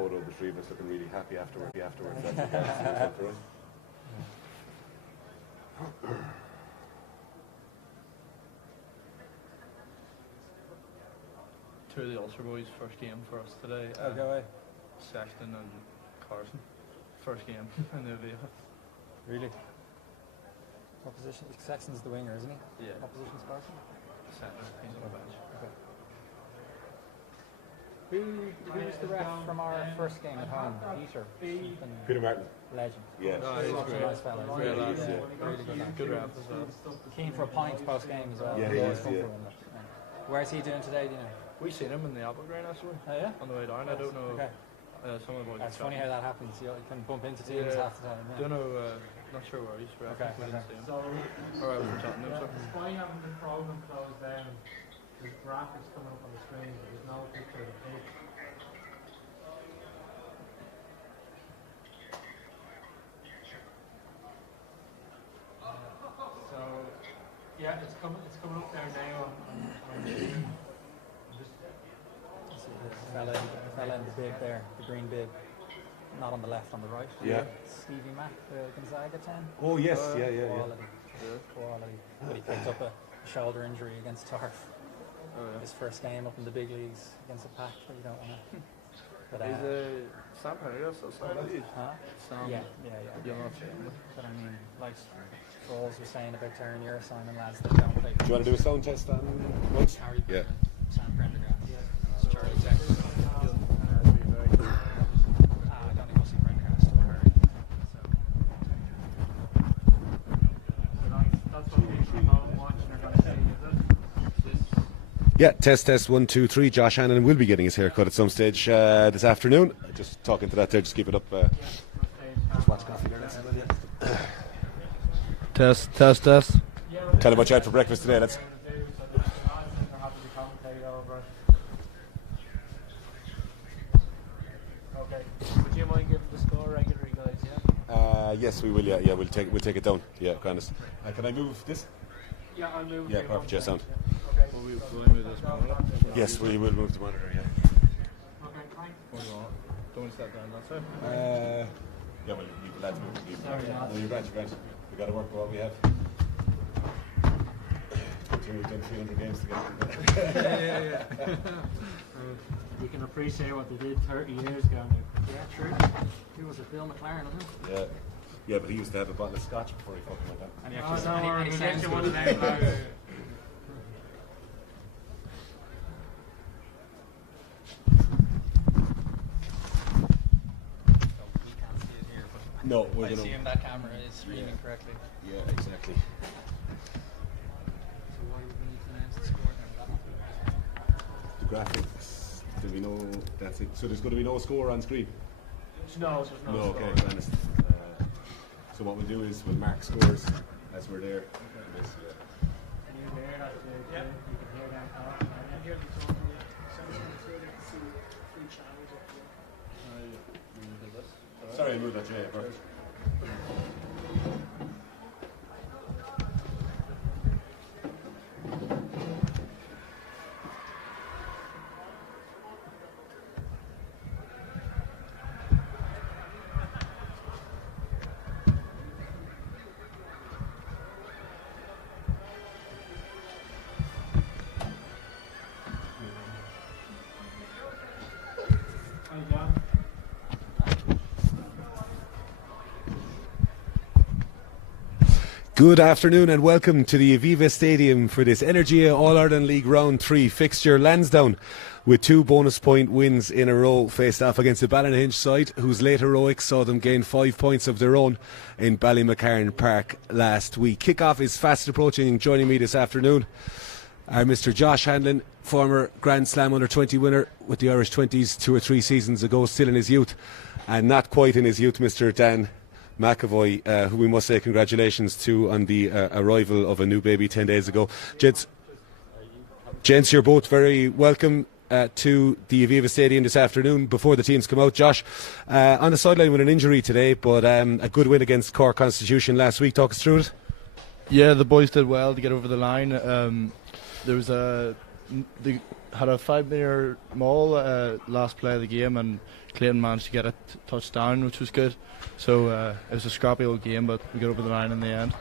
photo of the three of us looking really happy afterwards. That's right. Two of the Ulster boys' first game for us today. Go away. Sexton and Carson. First game in the Aviva. Really? What position? Sexton's the winger, isn't he? Yeah. What position's Carson? Centre, he's on the bench. Okay. Who's the ref from our first game at home? Peter Martin. Legend. Yeah. Oh, he's Such a great. nice fella. Great lad. Yeah, really good lad. Good ref as well. Keen for a pint post game as well. Yeah, He he always is, come yeah. for one, yeah. Where's he doing today, do you know? We seen him in the Apple Green actually. Oh yeah? On the way down. I don't know. Okay. Some of the boys. That's funny how that happens. You can bump into teams Yeah. half the time. Yeah. Don't know. Not sure where he's from. Okay, We didn't see him. So, Or I was from Tottenham. So. despite having the program closed down, there's graphics coming up on the screen, but there's no picture of the pitch. So, yeah, it's coming up there now on the screen. The fella in the bib there, the green bib. Not on the left, on the right. Yeah. Stevie Mack, the Gonzaga 10. Oh yes, yeah. Quality. Quality. But he picked up a shoulder injury against Turf. Oh, yeah. His first game up in the big leagues against a pack that you don't want to. But He's Sam Pendergrass, so Sam. huh? Sam. Yeah. You're not saying. But I mean, like Falls was saying about Darren Simon lads that don't play. Do you want to do a sound test on once? Harry Yeah. Sam Prendergast. Yeah. Charlie Jackson. I don't think we'll see Prendergast or Harry. That's what people at home watching are going to see, is it? Yeah, test 1, 2, 3. Josh Hannon will be getting his haircut at some stage this afternoon. Just talking to that there, just keep it up. Just watch coffee there. Test. Tell him what you had for breakfast today. That's Okay. Would you mind giving the score regularly, guys? Yeah. yes, we will. Yeah, we'll take it down. Yeah, kindness. Can I move this? Yeah, I'll move. Yeah, perfect. Yeah, sound. Okay. Will we move this monitor? Yes, we will move the monitor. Yeah. Okay, fine. Don't step down, that's it. Yeah, well, you lads move. Sorry, lads. No, you're right. We got to work with what we have. We've done 300 games together. Yeah. You can appreciate what they did 30 years ago now. Yeah, true. He was a Bill McLaren, wasn't he? Yeah, but he used to have a bottle of scotch before he fucking went down. And he Oh, actually no, and he we'll sounds get you one of good. them, lads. We can't see it here, but No, we're I gonna. assume that camera is streaming correctly. Yeah, exactly. So why would we need to announce the score then? The graphics. There'll be no. That's it. So there's going to be no score on screen. No, there's no score. Okay, honest. So what we'll do is we'll mark scores as we're there. Can you hear that? Yeah. You can hear that. I hear the talking. Sorry, I moved that. Yeah, perfect. Hi, John. Good afternoon and welcome to the Aviva Stadium for this Energia All-Ireland League Round 3 fixture. Lansdowne, with 2 bonus point wins in a row, faced off against the Ballynahinch side, whose late heroics saw them gain 5 points of their own in Ballynahinch Park last week. Kick-off is fast approaching. Joining me this afternoon are Mr. Josh Hanlon, former Grand Slam under-20 winner with the Irish 20s 2 or 3 seasons ago, still in his youth, and not quite in his youth, Mr. Dan McAvoy, who we must say congratulations to on the arrival of a new baby 10 days ago. Gents, you're both very welcome to the Aviva Stadium this afternoon before the teams come out. Josh, on the sideline with an injury today, but a good win against Cork Constitution last week. Talk us through it. Yeah, the boys did well to get over the line. There was they had a 5-metre maul last play of the game, and Clayton managed to get a touchdown, which was good. So it was a scrappy old game, but we got over the line in the end.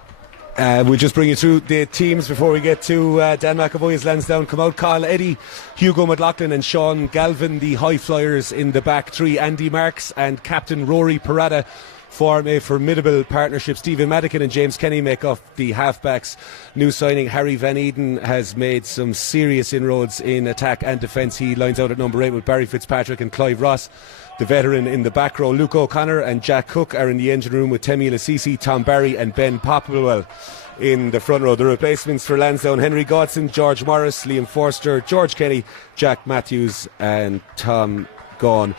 We'll just bring you through the teams before we get to Dan McAvoy's Lansdowne come out. Kyle Eddy, Hugo McLaughlin and Sean Galvin, the high flyers in the back three. Andy Marks and captain Rory Parada form a formidable partnership. Stephen Madigan and James Kenny make up the halfbacks. New signing Harry Van Eden has made some serious inroads in attack and defence. He lines out at number 8 with Barry Fitzpatrick and Clive Ross, the veteran, in the back row. Luke O'Connor and Jack Cook are in the engine room with Temi Lasisi, Tom Barry and Ben Popplewell in the front row. The replacements for Lansdowne: Henry Godson, George Morris, Liam Forster, George Kenny, Jack Matthews and Tom Gaughan.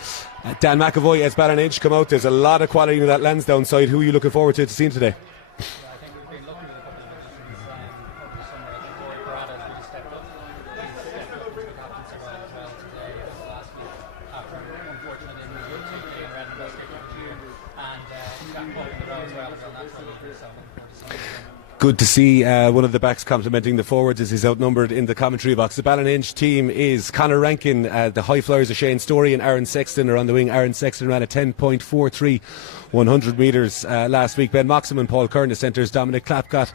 Dan McAvoy as Ballynahinch come out. There's a lot of quality in that Lansdowne side. Who are you looking forward to seeing today? I think we've been lucky with a couple of additions over the summer. I think Rory Parada has really stepped up. He's stepped up to the captaincy role as well today as last week after an unfortunate injury taking in Redmond last year. And he's got up in the row as well. So that's what we'll do. So I'm looking forward to seeing him. Good to see one of the backs complimenting the forwards as he's outnumbered in the commentary box. The Ballynahinch team is Conor Rankin, the high flyers of Shane Story and Aaron Sexton are on the wing. Aaron Sexton ran a 10.43 100 metres last week. Ben Moxham and Paul Kern, the centres. Dominic Clapcott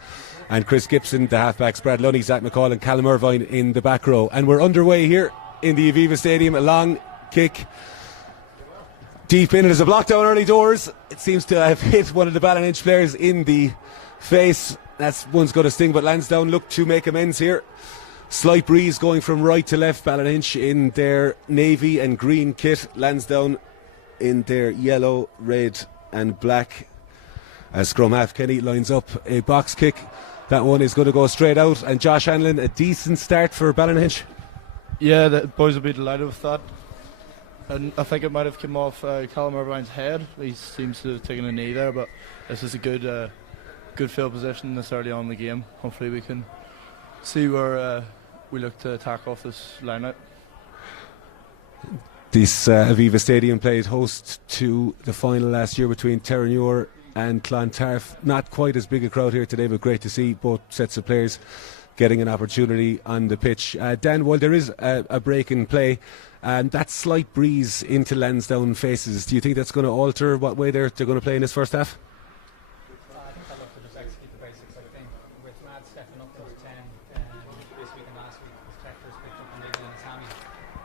and Chris Gibson, the halfbacks. Brad Lunny, Zach McCall and Callum Irvine in the back row. And we're underway here in the Aviva Stadium. A long kick deep in. It is a block down early doors. It seems to have hit one of the Ballynahinch players in the face. That's one's going to sting, but Lansdowne look to make amends here. Slight breeze going from right to left. Ballynahinch in their navy and green kit. Lansdowne in their yellow, red and black. As scrum half Kenny lines up a box kick. That one is going to go straight out. And Josh Hanlon, a decent start for Ballynahinch. Yeah, the boys will be delighted with that. And I think it might have come off Callum Irvine's head. He seems to have taken a knee there, but this is a good field position this early on in the game. Hopefully we can see where we look to attack off this line-out. This Aviva Stadium played host to the final last year between Terranure and Clontarf. Not quite as big a crowd here today, but great to see both sets of players getting an opportunity on the pitch. Dan, while there is a break in play, and that slight breeze into Lansdowne faces, do you think that's going to alter what way they're going to play in this first half? I think they'll look to just execute the basics. I think with Matt stepping up to 10 this week and last week, his Texter's picked up and maybe in his hammy.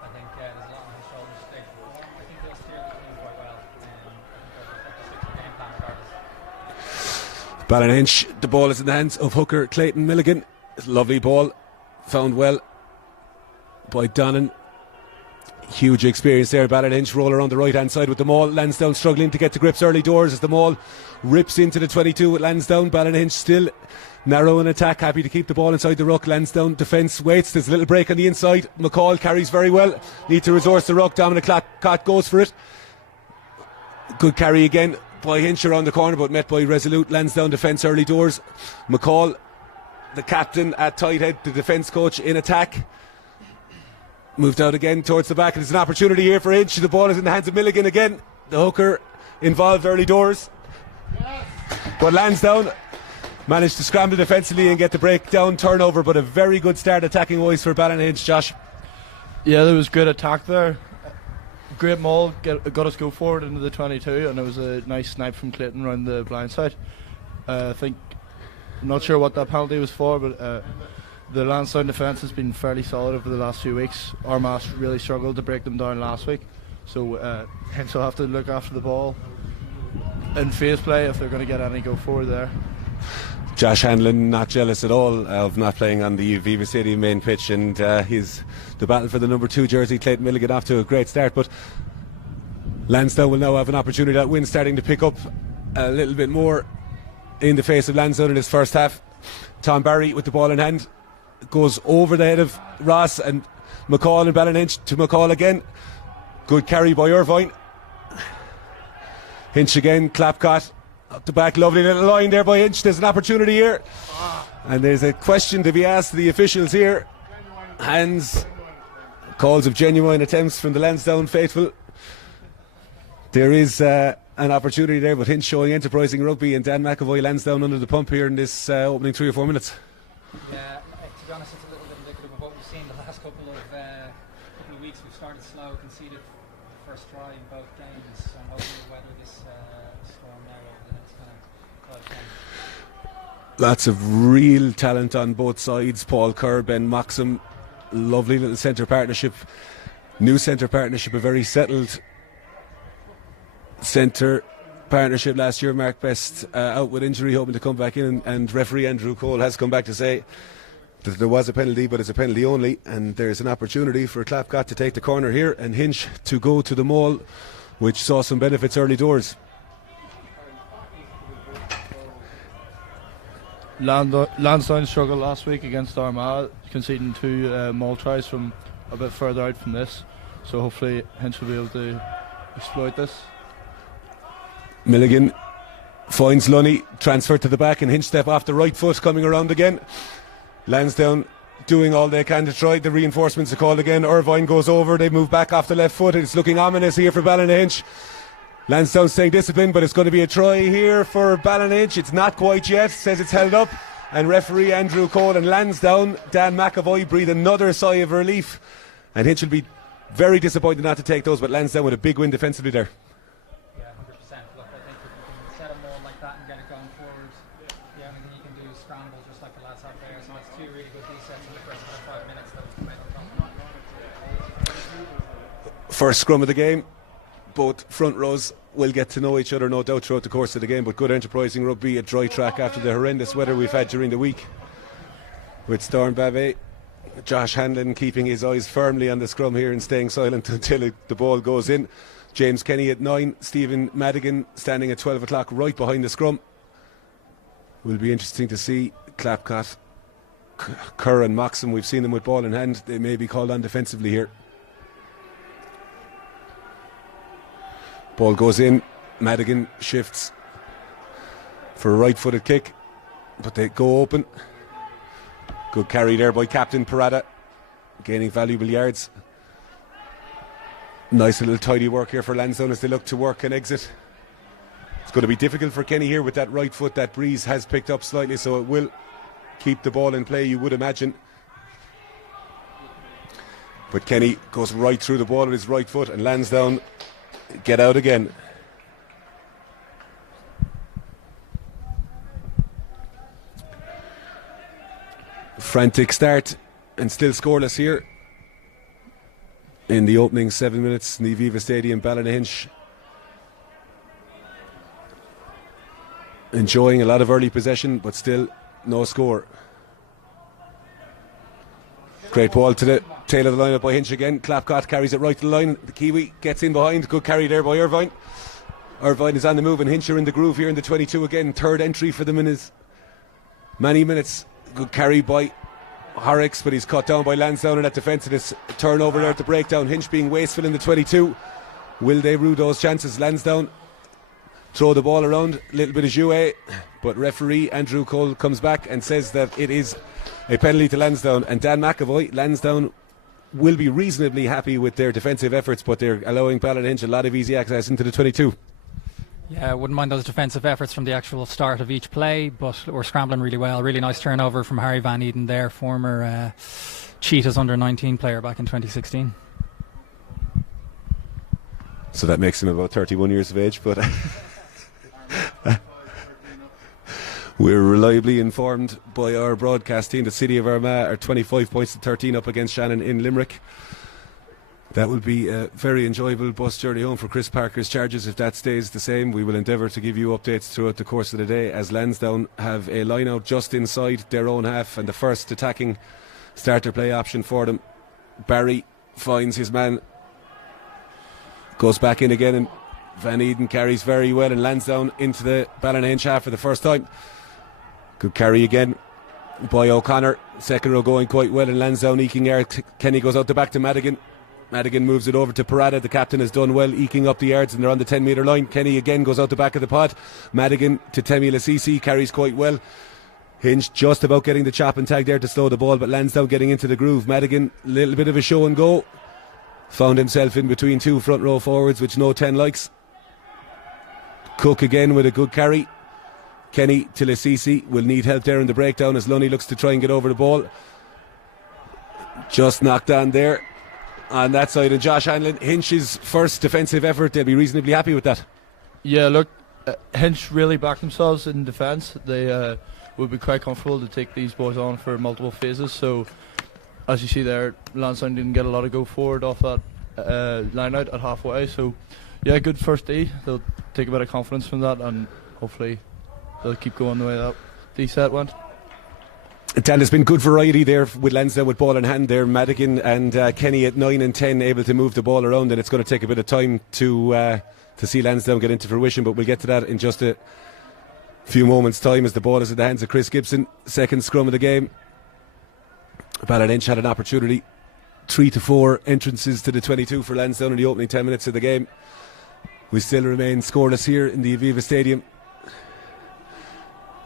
I think there's a lot on his shoulders today. I think they'll steer the team quite well. I think they'll stick to the game plan regardless. Ballynahinch, the ball is in the hands of hooker Clayton Milligan. Lovely ball, found well by Donnan. Huge experience there. Ballynahinch roll around the right hand side with the maul. Lansdowne struggling to get to grips early doors as the maul rips into the 22 with Lansdowne. Ballynahinch still narrow in attack, happy to keep the ball inside the ruck. Lansdowne defence waits. There's a little break on the inside. McCall carries very well. Need to resource the ruck. Dominic Cott goes for it. Good carry again by Hinch around the corner, but met by resolute Lansdowne defence early doors. McCall, the captain at tight head, the defence coach in attack. Moved out again towards the back, and there's an opportunity here for Hinch. The ball is in the hands of Milligan again. The hooker involved early doors. But Lansdowne managed to scramble defensively and get the breakdown turnover, but a very good start attacking wise for Ballynahinch, Josh. Yeah, there was good attack there. Great maul, got us go forward into the 22, and it was a nice snipe from Clayton around the blind side. I think, I'm not sure what that penalty was for, but the Lansdowne defence has been fairly solid over the last few weeks. Armagh really struggled to break them down last week, so hence they'll have to look after the ball in phase play if they're going to get any go forward there. Josh Hanlon not jealous at all of not playing on the Aviva Stadium main pitch, and the battle for the number 2 jersey. Clayton Milligan off to a great start, but Lansdowne will now have an opportunity. That win starting to pick up a little bit more in the face of Lansdowne in his first half. Tom Barry with the ball in hand goes over the head of Ross and McCall and Ballynahinch to McCall again. Good carry by Irvine. Hinch again, Clapcott up the back, lovely little line there by Hinch. There's an opportunity here, and there's a question to be asked to the officials here. Hands, calls of genuine attempts from the Lansdowne faithful. There is an opportunity there, but Hinch showing enterprising rugby, and Dan McAvoy, Lansdowne under the pump here in this opening 3 or 4 minutes. Yeah, to be honest, it's a little bit indicative of what we've seen the last couple of weeks. We've started slow, conceded the first try in both games, and hopefully we'll weather this storm now over the next kind of 5 games. Lots of real talent on both sides. Paul Kerr, Ben Moxham, lovely little centre partnership. New centre partnership, a very settled centre partnership last year. Mark Best out with injury, hoping to come back in, and referee Andrew Cole has come back to say that there was a penalty, but it's a penalty only, and there's an opportunity for Clapcott to take the corner here and Hinch to go to the maul, which saw some benefits early doors. Lansdowne struggled last week against Armagh, conceding 2 maul tries from a bit further out from this, so hopefully Hinch will be able to exploit this. Milligan finds Lunny, transfer to the back, and Hinch step off the right foot, coming around again. Lansdowne doing all they can to try. The reinforcements are called again. Irvine goes over, they move back off the left foot. It's looking ominous here for Ballynahinch. Lansdowne staying disciplined, but it's going to be a try here for Ballynahinch. It's not quite yet, says it's held up, and referee Andrew Cole and Lansdowne, Dan McAvoy, breathe another sigh of relief, and Hinch will be very disappointed not to take those, but Lansdowne with a big win defensively there. Yeah, 100%. Look, I think if you can set a maul like that and get it going forward, the only thing you can do is scramble just like the lads have there. So that's 2 really good resets in the first 5 minutes that we've made on top. First scrum of the game. Both front rows will get to know each other, no doubt, throughout the course of the game, but good enterprising rugby, a dry track after the horrendous weather we've had during the week, with Storm Babet, Josh Hanlon keeping his eyes firmly on the scrum here and staying silent until the ball goes in. James Kenny at 9, Stephen Madigan standing at 12 o'clock right behind the scrum. Will be interesting to see Clapcott, Kerr and Moxham. We've seen them with ball in hand. They may be called on defensively here. Ball goes in, Madigan shifts for a right-footed kick, but they go open. Good carry there by Captain Parada, gaining valuable yards. Nice little tidy work here for Lansdowne as they look to work and exit. It's going to be difficult for Kenny here with that right foot. That breeze has picked up slightly, so it will keep the ball in play, you would imagine. But Kenny goes right through the ball with his right foot, and Lansdowne get out again. Frantic start and still scoreless here in the opening 7 minutes in the Aviva Stadium. Ballynahinch enjoying a lot of early possession, but still no score. Great ball to the tail of the lineup by Hinch again. Clapcott carries it right to the line. The Kiwi gets in behind. Good carry there by Irvine. Irvine is on the move, and Hinch are in the groove here in the 22 again. Third entry for them in his many minutes. Good carry by Horrocks, but he's cut down by Lansdowne in that defence. It is a turnover there at the breakdown. Hinch being wasteful in the 22. Will they rue those chances? Lansdowne throw the ball around. A little bit of jouet, but referee Andrew Cole comes back and says that it is a penalty to Lansdowne. And Dan McAvoy, Lansdowne will be reasonably happy with their defensive efforts, but they're allowing Ballynahinch a lot of easy access into the 22. Yeah, I wouldn't mind those defensive efforts from the actual start of each play, but we're scrambling really well. Really nice turnover from Harry Van Eden there, former Cheetahs under-19 player back in 2016. So that makes him about 31 years of age, but we're reliably informed by our broadcast team that City of Armagh are 25 points to 13 up against Shannon in Limerick. That will be a very enjoyable bus journey home for Chris Parker's Chargers if that stays the same. We will endeavour to give you updates throughout the course of the day as Lansdowne have a line out just inside their own half, and the first attacking starter play option for them. Barry finds his man, goes back in again, and Van Eden carries very well, and Lansdowne into the Ballynahinch half for the first time. Good carry again by O'Connor. Second row going quite well, and Lansdowne eking yards. Kenny goes out the back to Madigan. Madigan moves it over to Parada. The captain has done well eking up the yards, and they're on the 10 metre line. Kenny again goes out the back of the pod. Madigan to Temi Lasisi, carries quite well. Hinch just about getting the chop and tag there to slow the ball, but Lansdowne getting into the groove. Madigan, a little bit of a show and go. Found himself in between two front row forwards, which no 10 likes. Cook again with a good carry. Kenny to Lasisi will need help there in the breakdown as Lunny looks to try and get over the ball. Just knocked on there on that side. And Josh Hanlon, Hinch's first defensive effort, they'll be reasonably happy with that. Yeah, look, Hinch really backed themselves in defence. They would be quite comfortable to take these boys on for multiple phases. So, as you see there, Lansdowne didn't get a lot of go forward off that line out at halfway. So, yeah, good first D. They'll take a bit of confidence from that, and hopefully they'll keep going the way that D set went. Dan, there's been good variety there with Lansdowne with ball in hand there. Madigan and Kenny at 9 and 10 able to move the ball around, and it's going to take a bit of time to see Lansdowne get into fruition, but we'll get to that in just a few moments' time as the ball is in the hands of Chris Gibson. Second scrum of the game. Ballynahinch had an opportunity. 3 to 4 entrances to the 22 for Lansdowne in the opening 10 minutes of the game. We still remain scoreless here in the Aviva Stadium.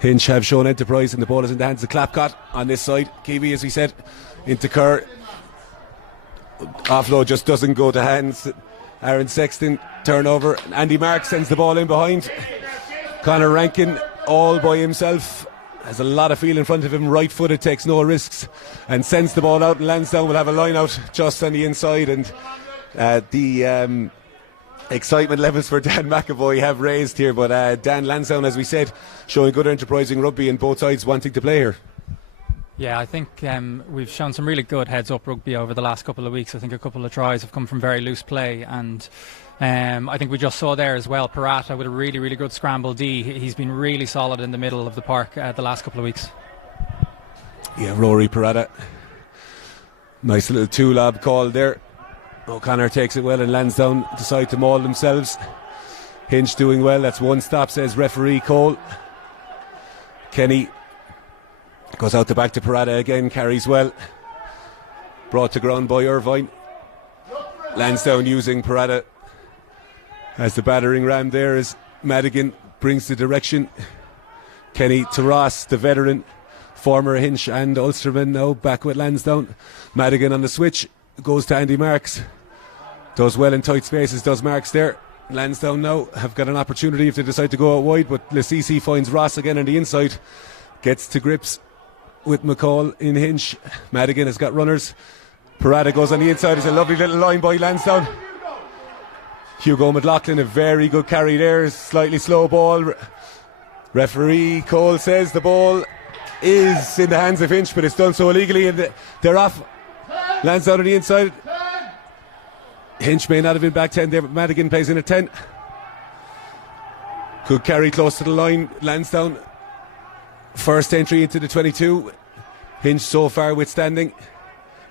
Hinch have shown enterprise, and the ball is in the hands of Clapcott on this side. Kiwi, as we said, into Kerr. Offload just doesn't go to hands. Aaron Sexton, turnover. Andy Mark sends the ball in behind. Conor Rankin, all by himself, has a lot of feel in front of him. Right footed, takes no risks, and sends the ball out. And Lansdowne will have a line out just on the inside. And the excitement levels for Dan McAvoy have raised here, but Dan, Lansdowne, as we said, showing good enterprising rugby and both sides wanting to play here. Yeah, I think we've shown some really good heads-up rugby over the last couple of weeks. I think a couple of tries have come from very loose play, and I think we just saw there as well Parata with a really, really good scramble D. He's been really solid in the middle of the park the last couple of weeks. Yeah, Rory Parata. Nice little two-lob call there. O'Connor takes it well, and Lansdowne decide to maul themselves. Hinch doing well. That's one stop, says referee Cole. Kenny goes out the back to Parata again, carries well. Brought to ground by Irvine. Lansdowne using Parata as the battering ram there as Madigan brings the direction. Kenny to Ross, the veteran, former Hinch and Ulsterman, now back with Lansdowne. Madigan on the switch, goes to Andy Marks. Does well in tight spaces, does Marks there. Lansdowne now have got an opportunity if they decide to go out wide, but Lassisi finds Ross again on the inside. Gets to grips with McCall in Hinch. Madigan has got runners. Parata goes on the inside. It's a lovely little line by Lansdowne. Hugo McLaughlin, a very good carry there. Slightly slow ball. Referee Cole says the ball is in the hands of Hinch, but it's done so illegally, and they're off. Lansdowne on the inside. Hinch may not have been back 10 there, but Madigan plays in at 10. Could carry close to the line. Lansdowne, first entry into the 22. Hinch so far withstanding.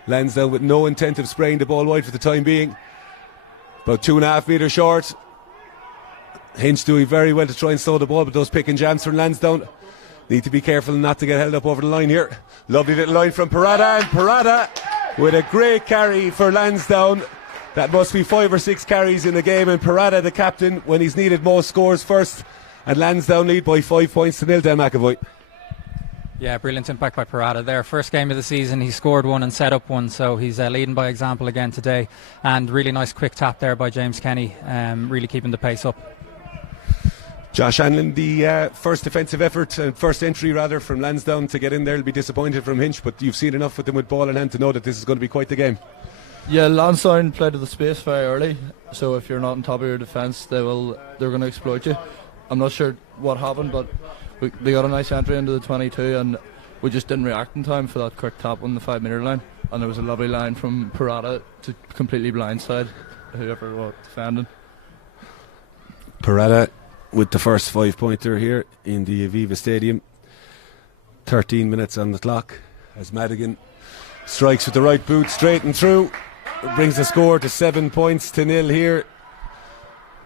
Lansdowne with no intent of spraying the ball wide for the time being. About 2.5 metres short. Hinch doing very well to try and slow the ball, but those pick and jams from Lansdowne need to be careful not to get held up over the line here. Lovely little line from Parata, and Parata with a great carry for Lansdowne. That must be 5 or 6 carries in the game, and Parata, the captain, when he's needed most, scores first, and Lansdowne lead by 5 points to 0. Dan McAvoy. Yeah, brilliant impact by Parata there. First game of the season, he scored one and set up one, so he's leading by example again today. And really nice quick tap there by James Kenny, really keeping the pace up. Josh Hanlon, the first defensive effort, first entry rather, from Lansdowne to get in there. Will be disappointed from Hinch, but you've seen enough with them with ball in hand to know that this is going to be quite the game. Yeah, Lansdowne played to the space very early, so if you're not on top of your defence, they're going to exploit you. I'm not sure what happened, but they got a nice entry into the 22, and we just didn't react in time for that quick tap on the 5 metre line. And there was a lovely line from Parata to completely blindside whoever was defending. Parata with the first 5-pointer here in the Aviva Stadium. 13 minutes on the clock as Madigan strikes with the right boot straight and through. It brings the score to 7 points to 0 here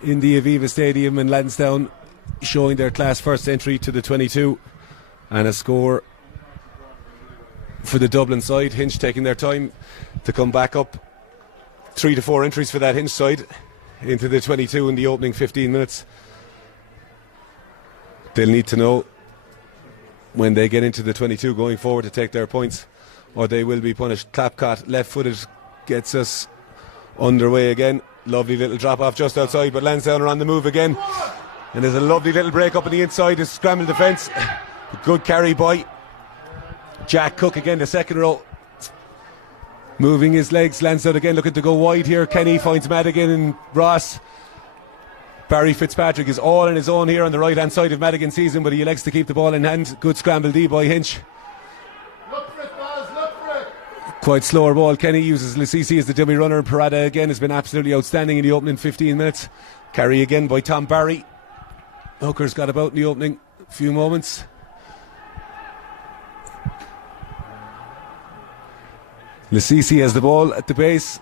in the Aviva Stadium, and Lansdowne showing their class first entry to the 22, and a score for the Dublin side. Hinch taking their time to come back up. 3 to 4 entries for that Hinch side into the 22 in the opening 15 minutes. They'll need to know when they get into the 22 going forward to take their points, or they will be punished. Clapcott, left-footed, gets us underway again. Lovely little drop off just outside, but Lansdowne are on the move again, and there's a lovely little break up on the inside. A scramble defence, good carry by Jack Cook again, the second row. Moving his legs, Lansdowne again looking to go wide here. Kenny finds Madigan and Ross. Barry Fitzpatrick is all on his own here on the right hand side of Madigan's season, but he elects to keep the ball in hand. Good scramble D by Hinch. Look for it, Baz, look for it. Quite slower ball. Kenny uses Lasisi as the dummy runner, and Parada again has been absolutely outstanding in the opening 15 minutes. Carry again by Tom Barry. Hooker's got about in the opening few moments. Lasisi has the ball at the base.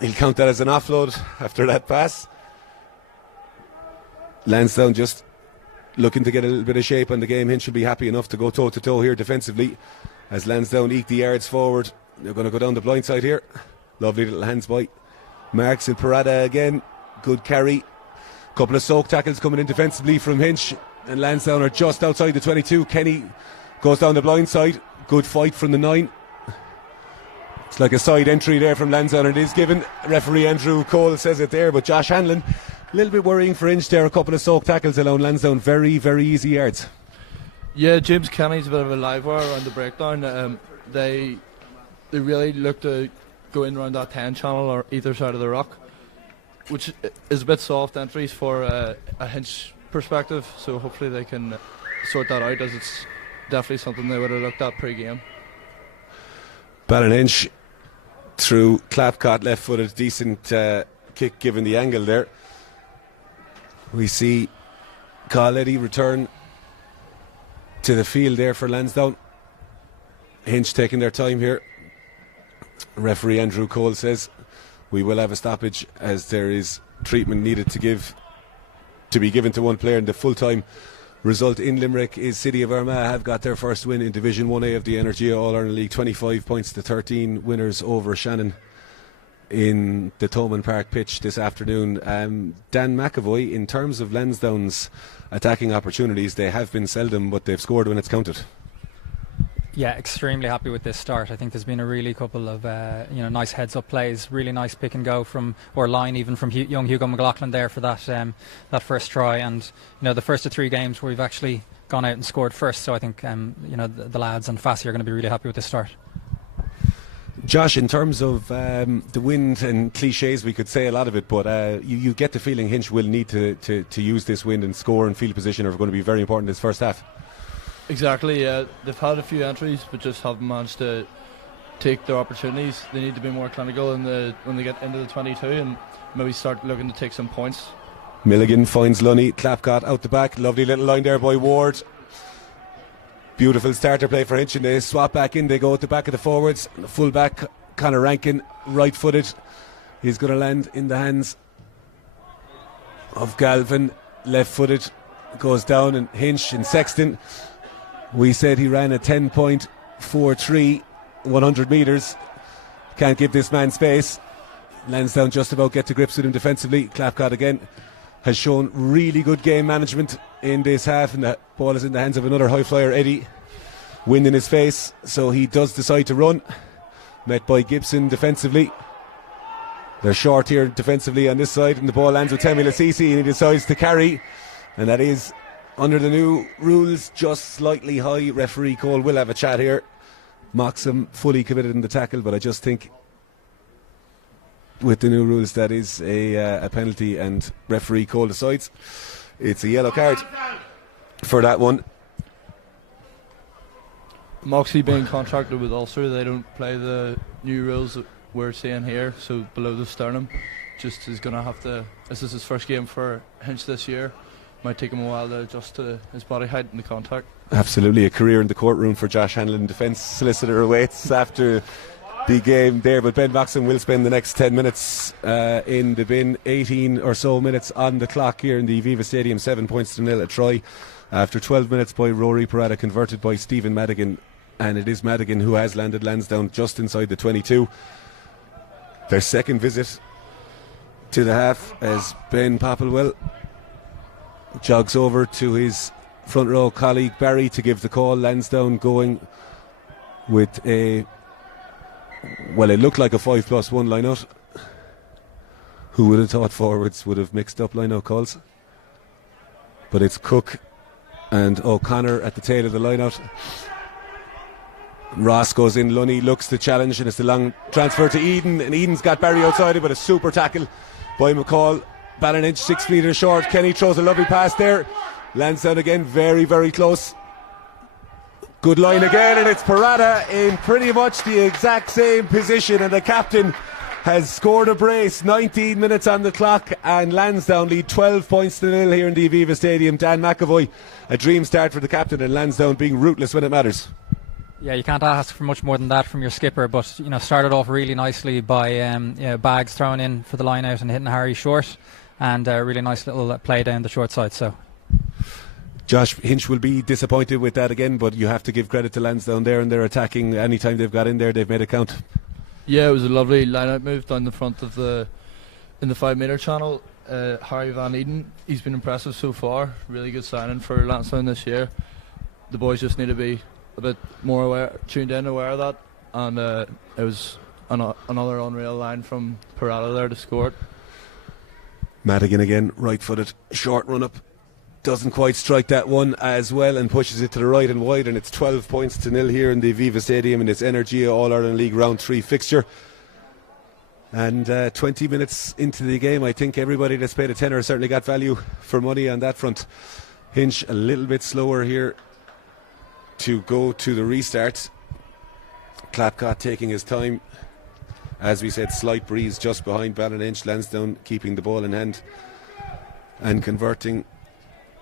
He'll count that as an offload after that pass. Lansdowne just looking to get a little bit of shape on the game. Hinch will be happy enough to go toe to toe here defensively as Lansdowne eke the yards forward. They're going to go down the blind side here. Lovely little hands by Marks and Parada again. Good carry. Couple of soak tackles coming in defensively from Hinch, and Lansdowne are just outside the 22. Kenny goes down the blind side. Good fight from the 9. It's like a side entry there from Lansdowne. It is given. Referee Andrew Cole says it there, but Josh Hanlon, a little bit worrying for Hinch there. A couple of soak tackles allowing Lansdowne very, very easy yards. Yeah, James Kenny's a bit of a live wire around the breakdown. They really look to go in around that 10 channel or either side of the rock, which is a bit soft entries for a Hinch perspective, so hopefully they can sort that out, as it's definitely something they would have looked at pre-game. Ballynahinch through Clapcott, left-footed, decent kick given the angle there. We see Carl Eddy return to the field there for Lansdowne. Hinch taking their time here. Referee Andrew Cole says we will have a stoppage as there is treatment needed to be given to one player in the full-time. Result in Limerick is City of Armagh have got their first win in Division 1A of the Energia All-Ireland League, 25 points to 13 winners over Shannon in the Thomond Park pitch this afternoon. Dan McAvoy, in terms of Lansdowne's attacking opportunities, they have been seldom, but they've scored when it's counted. Yeah, extremely happy with this start. I think there's been a really couple of nice heads-up plays, really nice pick and go or line even from young Hugo McLaughlin there for that first try. And the first of 3 games where we've actually gone out and scored first. So I think the lads and Fassi are going to be really happy with this start. Josh, in terms of the wind and cliches, we could say a lot of it, but you get the feeling Hinch will need to use this wind, and score and field position are going to be very important this first half. Exactly, yeah. They've had a few entries but just haven't managed to take their opportunities. They need to be more clinical when they get into the 22 and maybe start looking to take some points. Milligan finds Lunny. Clapcott out the back. Lovely little line there by Ward. Beautiful starter play for Hinch, and they swap back in. They go at the back of the forwards. The full back, Conor Rankin, right footed. He's going to land in the hands of Galvin. Left footed, goes down, and Hinch and Sexton. We said he ran a 10.43, 100 metres. Can't give this man space. Lansdowne just about get to grips with him defensively. Clapcott again has shown really good game management in this half, and the ball is in the hands of another high flyer, Eddie. Wind in his face, so he does decide to run. Met by Gibson defensively. They're short here defensively on this side, and the ball lands with Temi Lasisi, and he decides to carry, and that is, under the new rules, just slightly high. Referee Cole will have a chat here. Moxham fully committed in the tackle, but I just think with the new rules that is a penalty, and referee Cole decides it's a yellow card for that one. Moxie being contracted with Ulster, they don't play the new rules that we're seeing here, so below the sternum. Just is going to have to, this is his first game for Hinch this year. Might take him a while to adjust to his body height and the contact. Absolutely, a career in the courtroom for Josh Hanlon. Defence solicitor awaits after the game there, but Ben Moxon will spend the next 10 minutes in the bin. 18 or so minutes on the clock here in the Aviva Stadium. 7 points to nil, a try after 12 minutes by Rory Parada, converted by Stephen Madigan, and it is Madigan who has landed Lansdowne just inside the 22. Their second visit to the half as Ben Popplewell jogs over to his front row colleague Barry to give the call. Lansdowne going with it looked like a 5+1 line-out. Who would have thought forwards would have mixed up line-out calls? But it's Cook and O'Connor at the tail of the line-out. Ross goes in, Lunny looks to challenge, and it's the long transfer to Eden, and Eden's got Barry outside it, but a super tackle by McCall. Ballynahinch 6 metres short. Kenny throws a lovely pass there. Lansdowne again, very, very close. Good line again, and it's Parada in pretty much the exact same position, and the captain has scored a brace. 19 minutes on the clock, and Lansdowne lead 12 points to nil here in the Aviva Stadium. Dan McAvoy, a dream start for the captain, and Lansdowne being ruthless when it matters. Yeah, you can't ask for much more than that from your skipper, but started off really nicely by Bags throwing in for the line out and hitting Harry short, and a really nice little play down the short side. So Josh Hinch will be disappointed with that again, but you have to give credit to Lansdowne there, and they're attacking anytime they've got in there, they've made it count. Yeah, it was a lovely line-out move down the front of in the 5 metre channel. Harry Van Eden, he's been impressive so far. Really good signing for Lansdowne this year. The boys just need to be a bit more tuned in, aware of that, and it was another unreal line from Parada there to score it. Madigan again, right-footed, short run-up. Doesn't quite strike that one as well, and pushes it to the right and wide, and it's 12 points to nil here in the Aviva Stadium in its Energia All-Ireland League Round 3 fixture. And 20 minutes into the game, I think everybody that's paid a tenner certainly got value for money on that front. Hinch a little bit slower here to go to the restart. Clapcott taking his time. As we said, slight breeze just behind Ballynahinch. Lansdowne keeping the ball in hand and converting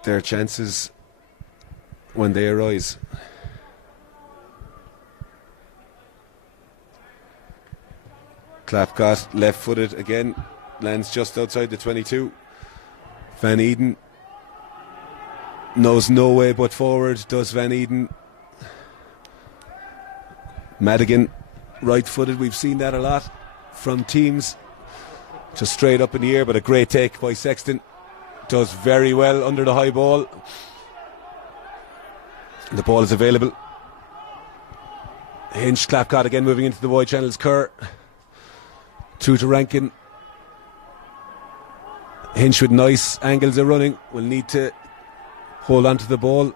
their chances when they arise. Clapcott left-footed again, lands just outside the 22. Van Eden knows no way but forward, does Van Eden. Madigan right-footed, we've seen that a lot from teams, just straight up in the air, but a great take by Sexton. Does very well under the high ball. The ball is available. Hinch, Clapcott again moving into the wide channels. Kerr through to Rankin. Hinch with nice angles of running. Will need to hold on to the ball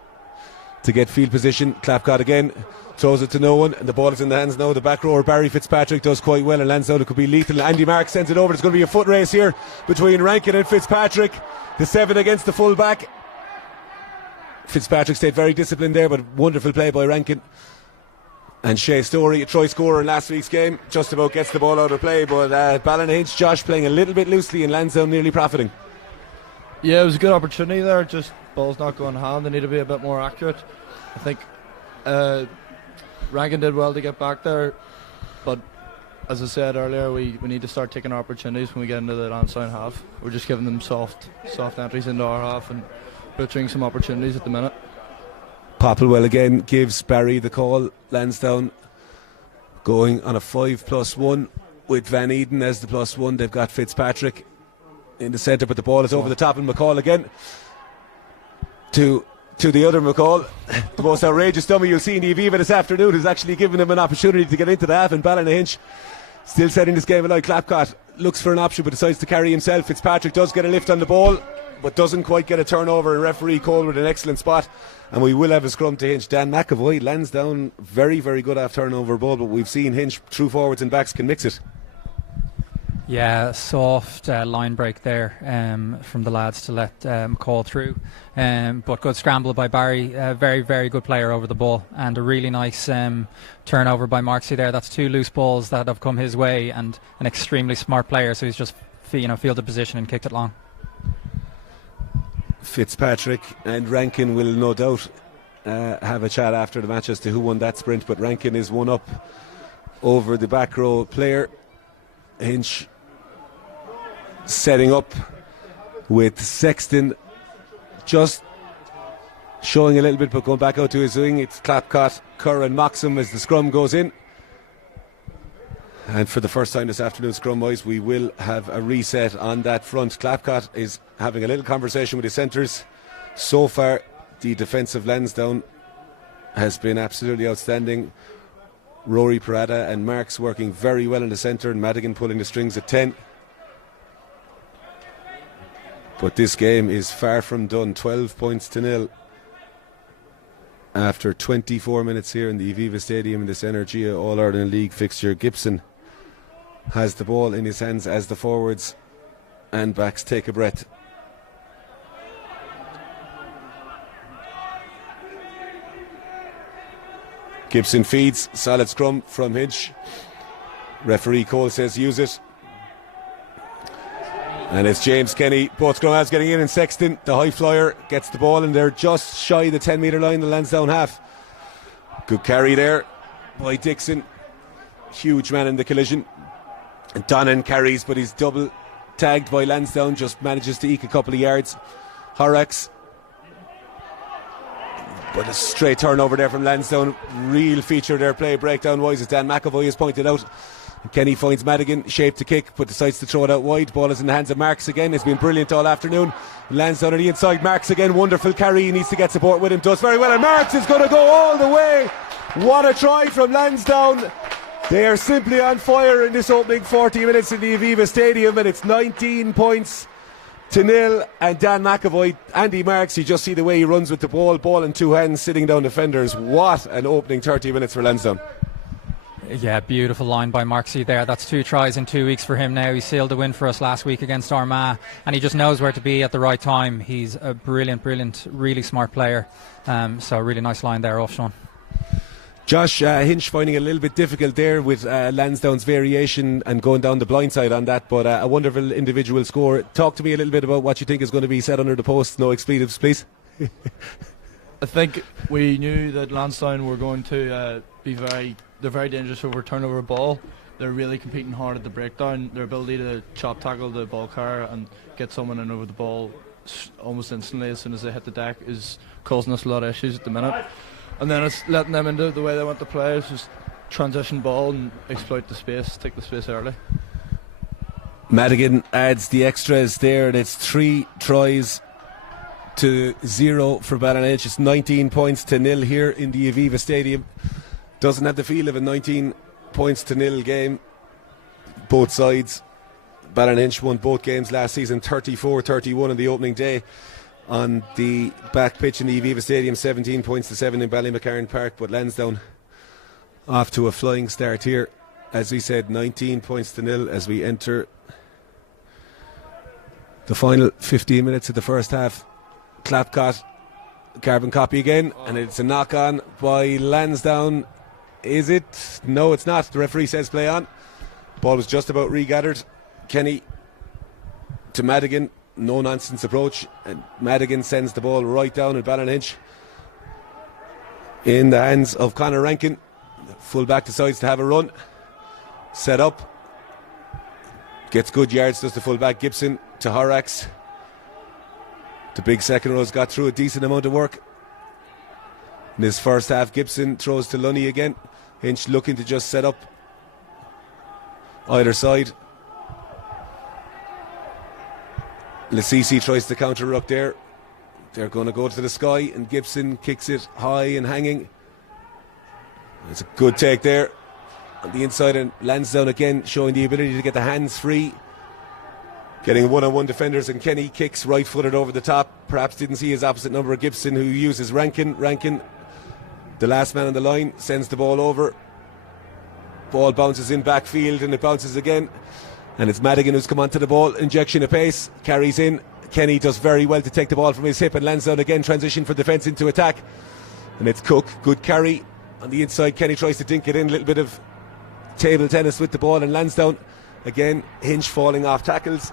to get field position. Clapcott again throws it to no one, and the ball is in the hands now. The back rower Barry Fitzpatrick does quite well, and Lansdowne could be lethal. Andy Mark sends it over. There's going to be a foot race here between Rankin and Fitzpatrick. The 7 against the full back. Fitzpatrick stayed very disciplined there, but wonderful play by Rankin. And Shea Story, a try scorer in last week's game, just about gets the ball out of play, but Ballynahinch, Josh playing a little bit loosely, and Lansdowne nearly profiting. Yeah, it was a good opportunity there, just ball's not going hand. They need to be a bit more accurate. I think Rankin did well to get back there, but as I said earlier, we need to start taking opportunities when we get into the Lansdowne half. We're just giving them soft entries into our half and butchering some opportunities at the minute. Popplewell again gives Barry the call. Lansdowne going on a 5+1 with Van Eden as the +1. They've got Fitzpatrick in the centre, but the ball is over the top, and McCall again to the other McCall. The most outrageous dummy you'll see in the Aviva this afternoon is actually giving them an opportunity to get into the half, and Ballynahinch still setting this game alive. Clapcott looks for an option but decides to carry himself. Fitzpatrick does get a lift on the ball but doesn't quite get a turnover, and referee Cole with an excellent spot, and we will have a scrum to Hinch. Dan McAvoy, Lansdowne very, very good off turnover ball, but we've seen Hinch through forwards and backs can mix it. Yeah, soft line break there from the lads to let McCall through, but good scramble by Barry. Very, very good player over the ball, and a really nice turnover by Marksy there. That's 2 loose balls that have come his way, and an extremely smart player, so he's just fielded position and kicked it long. Fitzpatrick and Rankin will no doubt have a chat after the match as to who won that sprint, but Rankin is one up over the back row player. Hinch setting up with Sexton just showing a little bit but going back out to his wing. It's Clapcott, Kerr and Moxham as the scrum goes in, and for the first time this afternoon, scrum wise, we will have a reset on that front. Clapcott is having a little conversation with his centres. So far the defensive Lansdowne has been absolutely outstanding. Rory Parada and Marks working very well in the centre, and Madigan pulling the strings at 10. But this game is far from done. 12 points to nil. after 24 minutes here in the Aviva Stadium in this Energia All-Ireland League fixture. Gibson has the ball in his hands as the forwards and backs take a breath. Gibson feeds, solid scrum from Hinch. Referee Cole says use it. And it's James Kenny. Both scrum halves getting in, and Sexton, the high flyer, gets the ball, and they're just shy of the 10 metre line, the Lansdowne half. Good carry there by Dixon. Huge man in the collision. And Donnan carries, but he's double tagged by Lansdowne, just manages to eke a couple of yards. Horrocks, but a straight turnover there from Lansdowne. Real feature of their play, breakdown wise, as Dan McAvoy has pointed out. Kenny finds Madigan, shape to kick, but decides to throw it out wide. Ball is in the hands of Marks again. It's been brilliant all afternoon. Lansdowne on the inside. Marks again, wonderful carry. He needs to get support with him. Does very well, and Marks is going to go all the way. What a try from Lansdowne. They are simply on fire in this opening 40 minutes in the Aviva Stadium, and it's 19 points to nil. And Dan McAvoy, Andy Marks, you just see the way he runs with the ball in two hands, sitting down defenders. What an opening 30 minutes for Lansdowne. Yeah, beautiful line by Marksy there. That's 2 tries in 2 weeks for him now. He sealed the win for us last week against Armagh, and he just knows where to be at the right time. He's a brilliant, really smart player. So really nice line there off Sean. Josh, Hinch finding it a little bit difficult there with Lansdowne's variation and going down the blind side on that, but a wonderful individual score. Talk to me a little bit about what you think is going to be said under the post. No expletives, please. I think we knew that Lansdowne were going to they're very dangerous over turnover ball. They're really competing hard at the breakdown. Their ability to chop tackle the ball carrier and get someone in over the ball almost instantly as soon as they hit the deck is causing us a lot of issues at the minute. And then it's letting them into the way they want to play. It's just transition ball and exploit the space, take the space early. Madigan adds the extras there, and it's 3 tries to 0 for Ballynahinch. It's 19 points to nil here in the Aviva Stadium. Doesn't have the feel of a 19 points to nil game. Both sides. Ballynahinch won both games last season, 34-31 on the opening day on the back pitch in the Aviva Stadium, 17 points to 7 in Ballymacarron Park. But Lansdowne off to a flying start here. As we said, 19 points to nil as we enter the final 15 minutes of the first half. Clapcott, carbon copy again, and it's a knock on by Lansdowne. Is it? No, it's not. The referee says play on. Ball was just about regathered. Kenny to Madigan, no nonsense approach, and Madigan sends the ball right down at Ballynahinch in the hands of Conor Rankin. Full back decides to have a run, set up, gets good yards, does the full back. Gibson to Horrocks. The big second row's got through a decent amount of work in this first half. Gibson throws to Lunny again. Hinch looking to just set up either side. Lassisi tries to counter ruck there. They're going to go to the sky, and Gibson kicks it high and hanging. It's a good take there on the inside, and Lansdowne again showing the ability to get the hands free, getting one-on-one defenders, and Kenny kicks right-footed over the top. Perhaps didn't see his opposite number of Gibson, who uses Rankin, the last man on the line, sends the ball over. Ball bounces in backfield, and it bounces again, and it's Madigan who's come onto the ball. Injection of pace, carries in. Kenny does very well to take the ball from his hip, and Lansdowne again transition from defence into attack, and it's Cook, good carry on the inside. Kenny tries to dink it in, a little bit of table tennis with the ball, and Lansdowne again, Hinch falling off tackles.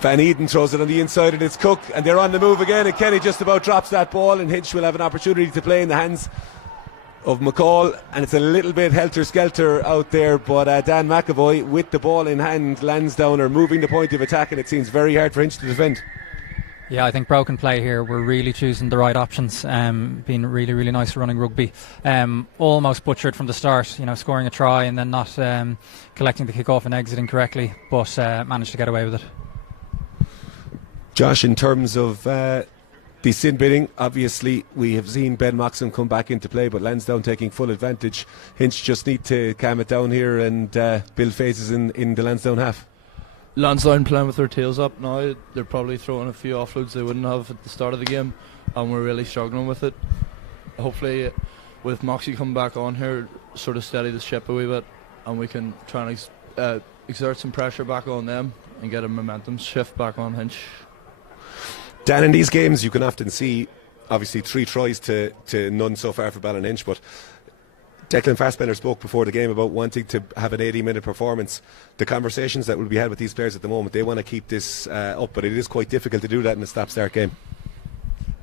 Van Eden throws it on the inside, and it's Cook, and they're on the move again, and Kenny just about drops that ball, and Hinch will have an opportunity to play in the hands of McCall, and it's a little bit helter-skelter out there, but Dan McAvoy with the ball in hand. Lansdowne are moving the point of attack, and it seems very hard for Hinch to defend. Yeah, I think broken play here. We're really choosing the right options. Being really nice running rugby. Almost butchered from the start, scoring a try and then not collecting the kick-off and exiting correctly, but managed to get away with it. Josh, in terms of the sin bidding, obviously we have seen Ben Moxon come back into play, but Lansdowne taking full advantage. Hinch just need to calm it down here and build phases in the Lansdowne half. Lansdowne playing with their tails up now. They're probably throwing a few offloads they wouldn't have at the start of the game, and we're really struggling with it. Hopefully, with Moxie coming back on here, sort of steady the ship a wee bit, and we can try and exert some pressure back on them and get a momentum shift back on Hinch. Dan, in these games you can often see obviously 3 tries to none so far for Ballynahinch, but Declan Fassbender spoke before the game about wanting to have an 80-minute performance. The conversations that will be had with these players at the moment, they want to keep this up, but it is quite difficult to do that in a stop-start game.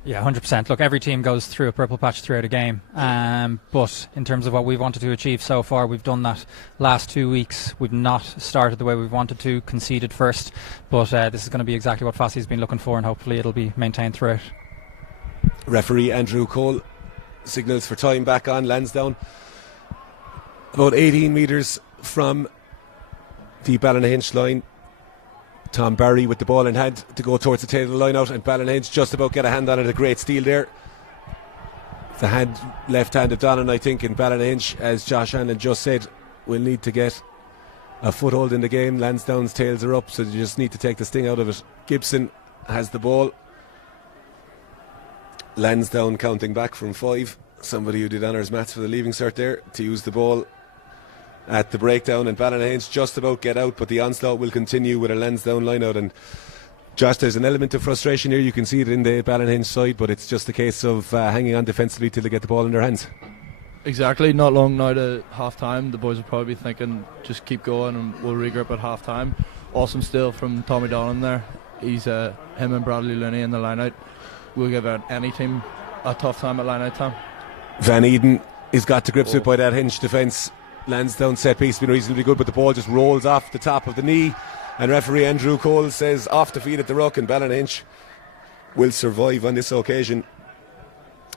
Yeah, 100%. Look, every team goes through a purple patch throughout a game, but in terms of what we've wanted to achieve so far, we've done that. Last 2 weeks we've not started the way we've wanted to, conceded first, but this is going to be exactly what Fassy's been looking for, and hopefully it'll be maintained throughout. Referee Andrew Cole signals for time back on Lansdowne, about 18 metres from the Ballynahinch line. Tom Barry with the ball in hand to go towards the tail of the line out, and Ballynahinch just about get a hand on it. A great steal there. The hand, left hand of Donnan, I think, in Ballynahinch, as Josh Hanlon just said, will need to get a foothold in the game. Lansdowne's tails are up, so you just need to take the sting out of it. Gibson has the ball. Lansdowne counting back from 5. Somebody who did honours maths for the leaving cert there to use the ball at the breakdown, and Ballynahinch just about get out, but the onslaught will continue with a Lansdowne line out. And Josh, there's an element of frustration here. You can see it in the Ballynahinch side, but it's just a case of hanging on defensively till they get the ball in their hands. Exactly, not long now to half time. The boys will probably be thinking just keep going and we'll regroup at half time. Awesome steal from Tommy Donnan there. He's him and Bradley Looney in the line out. We'll give any team a tough time at line out time. Van Eden is got to grips with by that Hinch defence. Lansdowne set piece been reasonably good, but the ball just rolls off the top of the knee, and referee Andrew Cole says off the feet at the ruck, and Ballynahinch will survive on this occasion,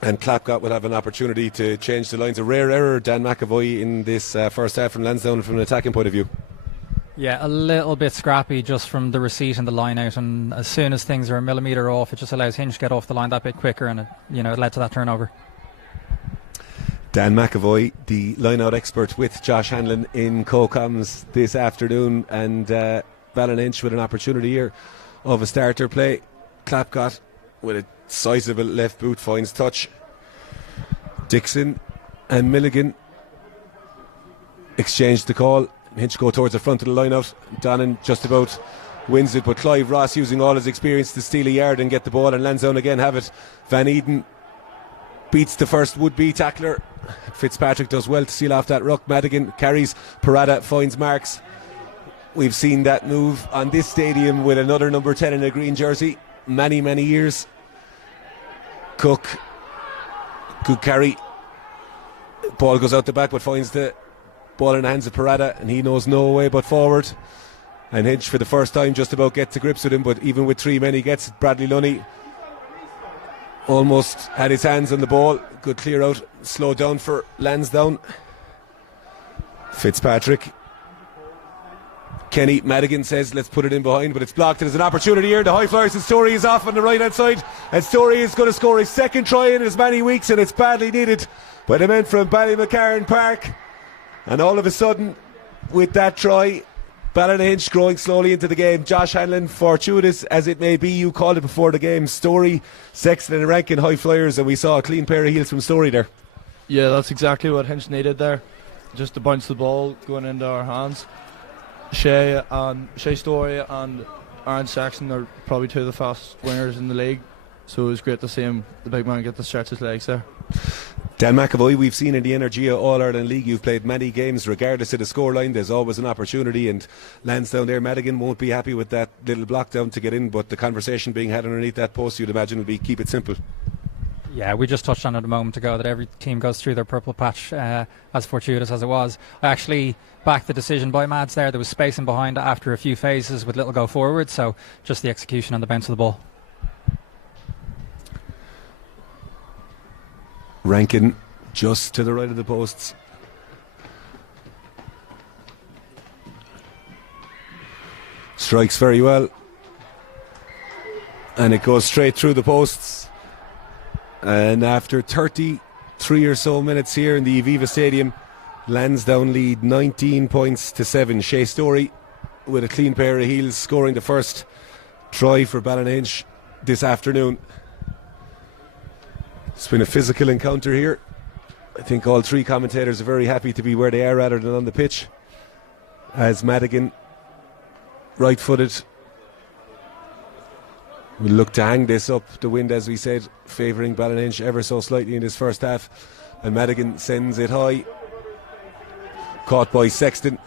and Clapcott will have an opportunity to change the lines. A rare error, Dan McAvoy, in this first half from Lansdowne from an attacking point of view. Yeah, a little bit scrappy just from the receipt and the line out, and as soon as things are a millimetre off, it just allows Hinch to get off the line that bit quicker, and it led to that turnover. Dan McAvoy, the line-out expert with Josh Hanlon in co-coms this afternoon, and Ballynahinch with an opportunity here of a starter play. Clapcott with a sizable left boot finds touch. Dixon and Milligan exchange the call. Hinch go towards the front of the line-out. Donnan just about wins it, but Clive Ross using all his experience to steal a yard and get the ball, and Lansdowne again have it. Van Eden beats the first would-be tackler. Fitzpatrick does well to seal off that ruck. Madigan carries, Parada finds marks. We've seen that move on this stadium with another number 10 in a green jersey many years. Cook, good carry. Ball goes out the back, but finds the ball in the hands of Parada, and he knows no way but forward. And Hinch for the first time just about gets to grips with him, but even with 3 men he gets it. Bradley Lunny almost had his hands on the ball. Good clear out, slowed down for Lansdowne. Fitzpatrick, Kenny, Madigan says let's put it in behind, but it's blocked. There's an opportunity here. The High Flyers, and Story is off on the right hand side, and Story is going to score his second try in as many weeks, and it's badly needed by the men from Ballymacarron Park. And all of a sudden, with that try, Ballynahinch growing slowly into the game. Josh Hanlon, fortuitous as it may be, you called it before the game. Story, Sexton and Rankin, High Flyers, and we saw a clean pair of heels from Story there. Yeah, that's exactly what Hinch needed there. Just to bounce the ball going into our hands. Shea Story and Aaron Sexton are probably 2 of the fastest wingers in the league, so it was great to see him, the big man, get to stretch his legs there. Dan McAvoy, we've seen in the Energia All-Ireland League, you've played many games regardless of the scoreline. There's always an opportunity, and Lansdowne there, Madigan won't be happy with that little block down to get in, but the conversation being had underneath that post, you'd imagine, will be keep it simple. Yeah, we just touched on it a moment ago that every team goes through their purple patch, as fortuitous as it was. I actually backed the decision by Mads there. There was spacing behind after a few phases with little go forward, so just the execution on the bounce of the ball. Rankin just to the right of the posts. Strikes very well, and it goes straight through the posts. And after 33 or so minutes here in the Aviva Stadium, Lansdowne lead 19 points to 7. Shea Story with a clean pair of heels, scoring the first try for Ballynahinch this afternoon. It's been a physical encounter here. I think all three commentators are very happy to be where they are rather than on the pitch. As Madigan, right-footed, will look to hang this up. The wind, as we said, favouring Ballynahinch ever so slightly in this first half. And Madigan sends it high. Caught by Sexton.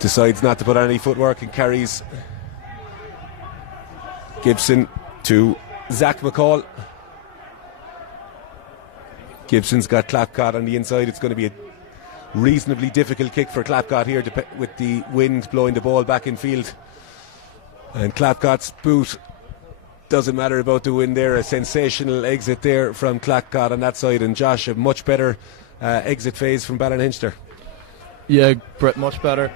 Decides not to put on any footwork and carries Gibson to Zach McCall. Gibson's got Clapcott on the inside. It's going to be a reasonably difficult kick for Clapcott here with the wind blowing the ball back in field. And Clapcott's boot, doesn't matter about the wind there. A sensational exit there from Clapcott on that side. And Josh, a much better exit phase from Ballynahinch there. Yeah, Brett, much better.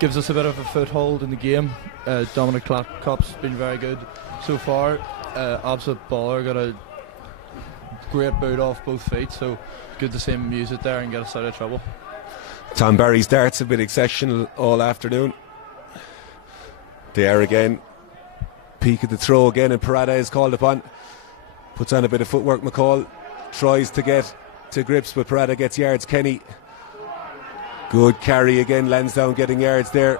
Gives us a bit of a foothold in the game. Dominic Clapcott's been very good so far. Opposite baller got a great boot off both feet, so good to see him use it there and get us out of trouble. Tom Barry's darts have been exceptional all afternoon. They are again. Peak at the throw again, and Parada is called upon. Puts on a bit of footwork. McCall tries to get to grips, but Parada gets yards. Kenny, good carry again. Lansdowne getting yards there.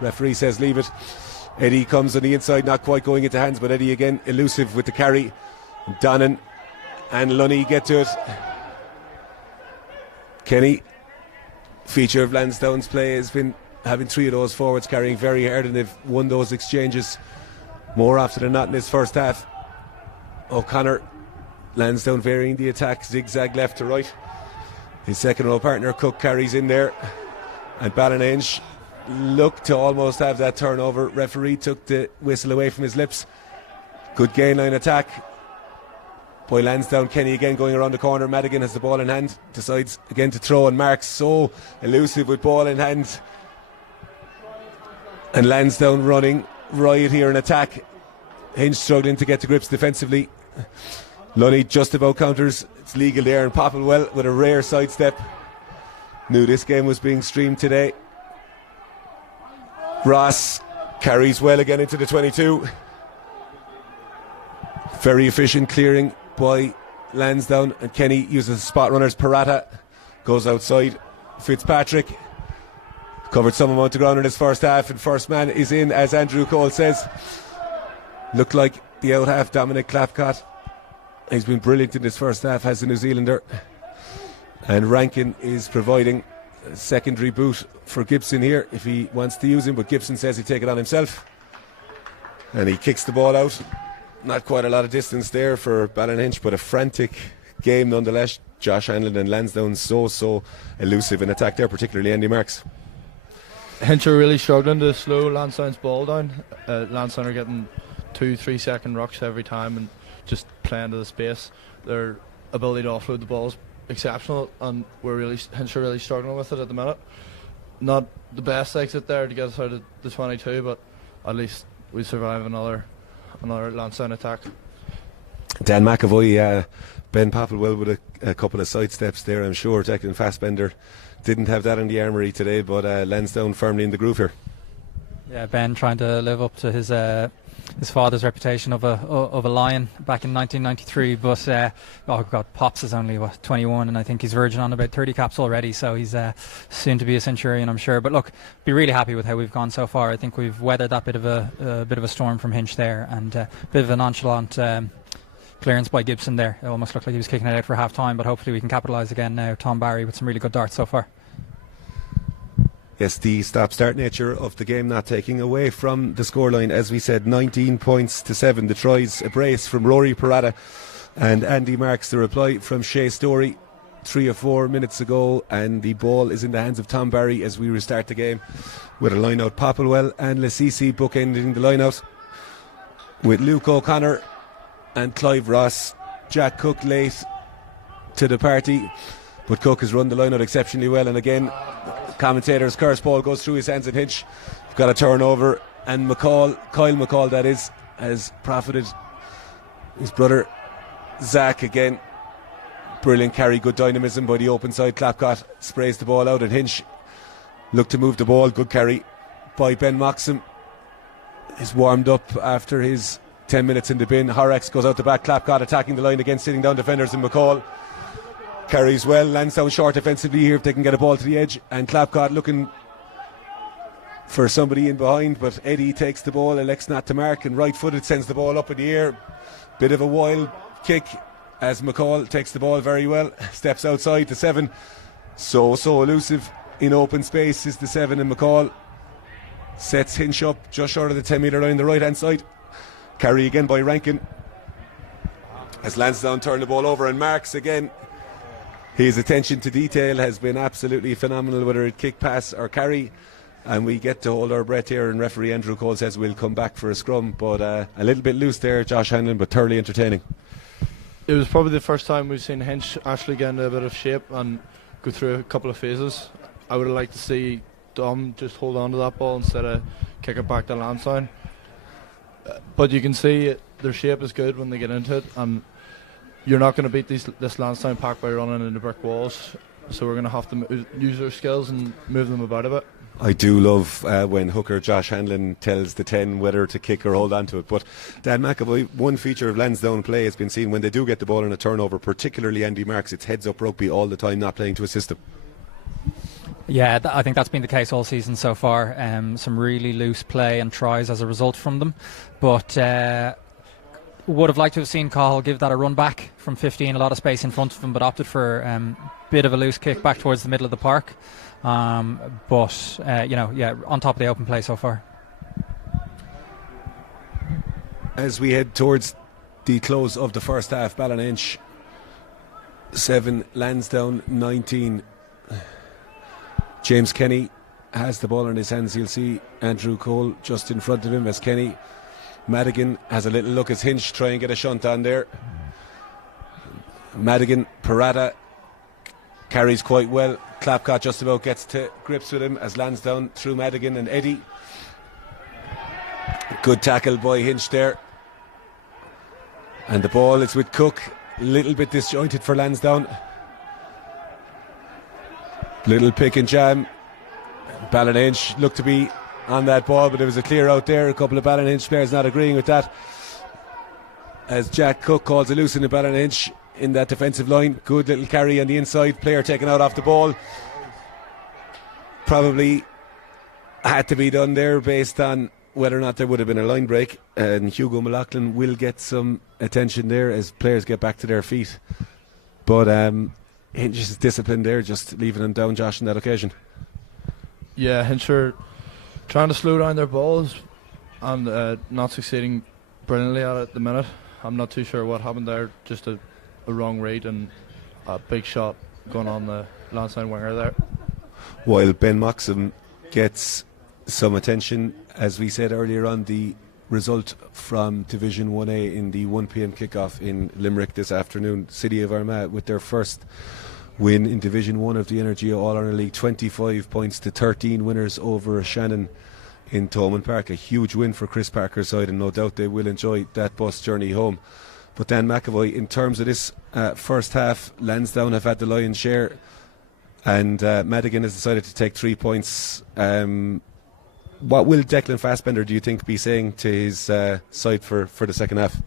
Referee says leave it. Eddie comes on the inside, not quite going into hands, but Eddie again elusive with the carry. Donnan and Lunny get to it. Kenny, feature of Lansdowne's play, has been having three of those forwards carrying very hard, and they've won those exchanges more often than not in this first half. O'Connor, Lansdowne varying the attack, zigzag left to right. His second row partner Cook carries in there, and Ballynahinch looked to almost have that turnover. Referee took the whistle away from his lips. Good gain line attack by Lansdowne. Kenny again going around the corner. Madigan has the ball in hand, decides again to throw, and Mark's so elusive with ball in hand. And Lansdowne running riot here in attack. Hinch struggling to get to grips defensively. Lunny just about counters. It's legal there, and Popplewell with a rare sidestep. Knew this game was being streamed today. Ross carries well again into the 22. Very efficient clearing by Lansdowne, and Kenny uses spot runners. Parata goes outside. Fitzpatrick covered some amount of ground in his first half, and first man is in, as Andrew Cole says. Looked like the out half, Dominic Clapcott. He's been brilliant in this first half, has the New Zealander. And Rankin is providing a secondary boot for Gibson here if he wants to use him, but Gibson says he'll take it on himself. And he kicks the ball out. Not quite a lot of distance there for Ballynahinch, but a frantic game nonetheless. Josh Hanlon and Lansdowne so elusive in attack there, particularly Andy Marks. Hinch are really struggling to slow Lansdowne's ball down. Lansdowne are getting 2-3 second rucks every time and just playing to the space. Their ability to offload the ball is exceptional, and Hinch are really struggling with it at the minute. Not the best exit there to get us out of the 22, but at least we survive another Lansdowne attack. Dan McAvoy, Ben Popplewell with a couple of sidesteps there, I'm sure. Declan Fassbender didn't have that in the armoury today, but Lansdowne firmly in the groove here. Yeah, Ben trying to live up to his father's reputation of a lion back in 1993, but oh god, Pops is only 21, and I think he's verging on about 30 caps already, so he's soon to be a centurion, I'm sure. But look, be really happy with how we've gone so far. I think we've weathered that bit of a storm from Hinch there, and a bit of a nonchalant clearance by Gibson there. It almost looked like he was kicking it out for half time, but hopefully we can capitalise again now. Tom Barry with some really good darts so far. Yes, the stop-start nature of the game not taking away from the scoreline. As we said, 19 points to 7. The tries, a brace from Rory Parada and Andy Marks. The reply from Shea Story 3 or 4 minutes ago, and the ball is in the hands of Tom Barry as we restart the game with a line-out. Popplewell and Lassisi bookending the line-out with Luke O'Connor and Clive Ross. Jack Cook late to the party, but Cook has run the line-out exceptionally well, and again commentators curse ball goes through his hands, and Hinch got a turnover, and Kyle McCall that is, has profited. His brother Zach again, brilliant carry, good dynamism by the open side. Clapcott sprays the ball out, and Hinch looked to move the ball. Good carry by Ben Moxham. He's warmed up after his 10 minutes in the bin. Horrocks goes out the back. Clapcott attacking the line against sitting down defenders in McCall. Carries well. Lansdowne short defensively here if they can get a ball to the edge. And Clapcott looking for somebody in behind, but Eddie takes the ball, elects not to mark, and right-footed sends the ball up in the air. Bit of a wild kick as McCall takes the ball very well. Steps outside the 7. So elusive in open space is the 7, and McCall sets Hinch up just short of the 10 metre line on the right hand side. Carry again by Rankin as Lansdowne turn the ball over and marks again. His attention to detail has been absolutely phenomenal, whether it kick, pass or carry, and we get to hold our breath here, and referee Andrew Cole says we'll come back for a scrum, but a little bit loose there, Josh Hanlon, but thoroughly entertaining. It was probably the first time we've seen Hinch actually get into a bit of shape and go through a couple of phases. I would have liked to see Dom just hold on to that ball instead of kick it back to Lansdowne. But you can see their shape is good when they get into it, and you're not going to beat this Lansdowne pack by running into brick walls, so we're going to have to use our skills and move them about a bit. I do love when hooker Josh Hanlon tells the 10 whether to kick or hold on to it. But Dan McAvoy, one feature of Lansdowne play has been seen when they do get the ball in a turnover, particularly Andy Marks, it's heads up rugby all the time, not playing to a system. Yeah, I think that's been the case all season so far. Some really loose play and tries as a result from them. But would have liked to have seen Cahill give that a run back from 15, a lot of space in front of him, but opted for a bit of a loose kick back towards the middle of the park. On top of the open play so far. As we head towards the close of the first half, Ballynahinch 7, Lansdowne 19. James Kenny has the ball in his hands. You'll see Andrew Cole just in front of him as Kenny. Madigan has a little look as Hinch try and get a shunt on there. Madigan, Parata carries quite well. Clapcott just about gets to grips with him as Lansdowne through Madigan and Eddie. Good tackle by Hinch there. And the ball is with Cook. A little bit disjointed for Lansdowne. Little pick and jam. Ballynahinch looked to be on that ball, but there was a clear out there. A couple of Ballynahinch players not agreeing with that, as Jack Cook calls a loose in the Ballynahinch in that defensive line. Good little carry on the inside. Player taken out off the ball. Probably had to be done there based on whether or not there would have been a line break, and Hugo McLaughlin will get some attention there as players get back to their feet. But Hinch's discipline there, just leaving him down, Josh, on that occasion. Yeah, Hinch are trying to slow down their balls and not succeeding brilliantly at it at the minute. I'm not too sure what happened there, just a wrong read and a big shot going on the Lansdowne winger there. While Ben Moxham gets some attention, as we said earlier on, the result from Division 1A in the 1pm kickoff in Limerick this afternoon, City of Armagh with their first win in Division 1 of the Energia All-Ireland League, 25 points to 13 winners over Shannon in Thomond Park. A huge win for Chris Parker's side, and no doubt they will enjoy that bus journey home. But Dan McAvoy, in terms of this first half, Lansdowne have had the lion's share, and Madigan has decided to take 3 points. What will Declan Fassbender, do you think, be saying to his side for the second half?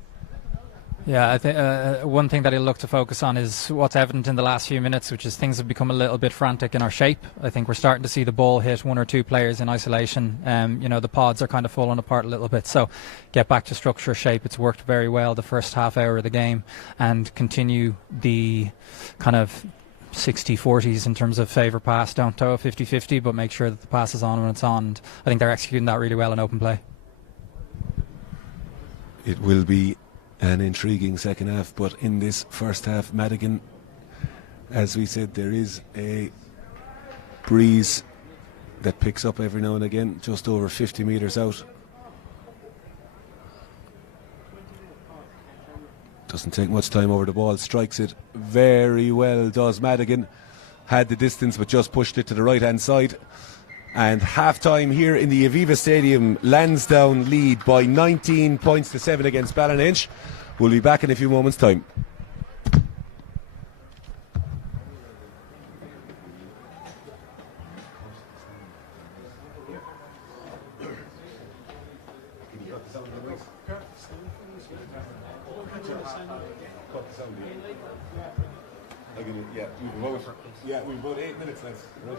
Yeah, I think one thing that he'll look to focus on is what's evident in the last few minutes, which is things have become a little bit frantic in our shape. I think we're starting to see the ball hit one or two players in isolation. The pods are kind of falling apart a little bit. So get back to structure, shape. It's worked very well the first half hour of the game, and continue the kind of 60-40s in terms of favour pass. Don't tow 50-50, but make sure that the pass is on when it's on. And I think they're executing that really well in open play. It will be an intriguing second half, but in this first half, Madigan, as we said, there is a breeze that picks up every now and again, just over 50 metres out. Doesn't take much time over the ball, strikes it very well, does Madigan. Had the distance but just pushed it to the right hand side. And half time here in the Aviva Stadium, Lansdowne lead by 19 points to 7 against Ballynahinch. We'll be back in a few moments' time. Cut the sound. We've about 8 minutes left. Right.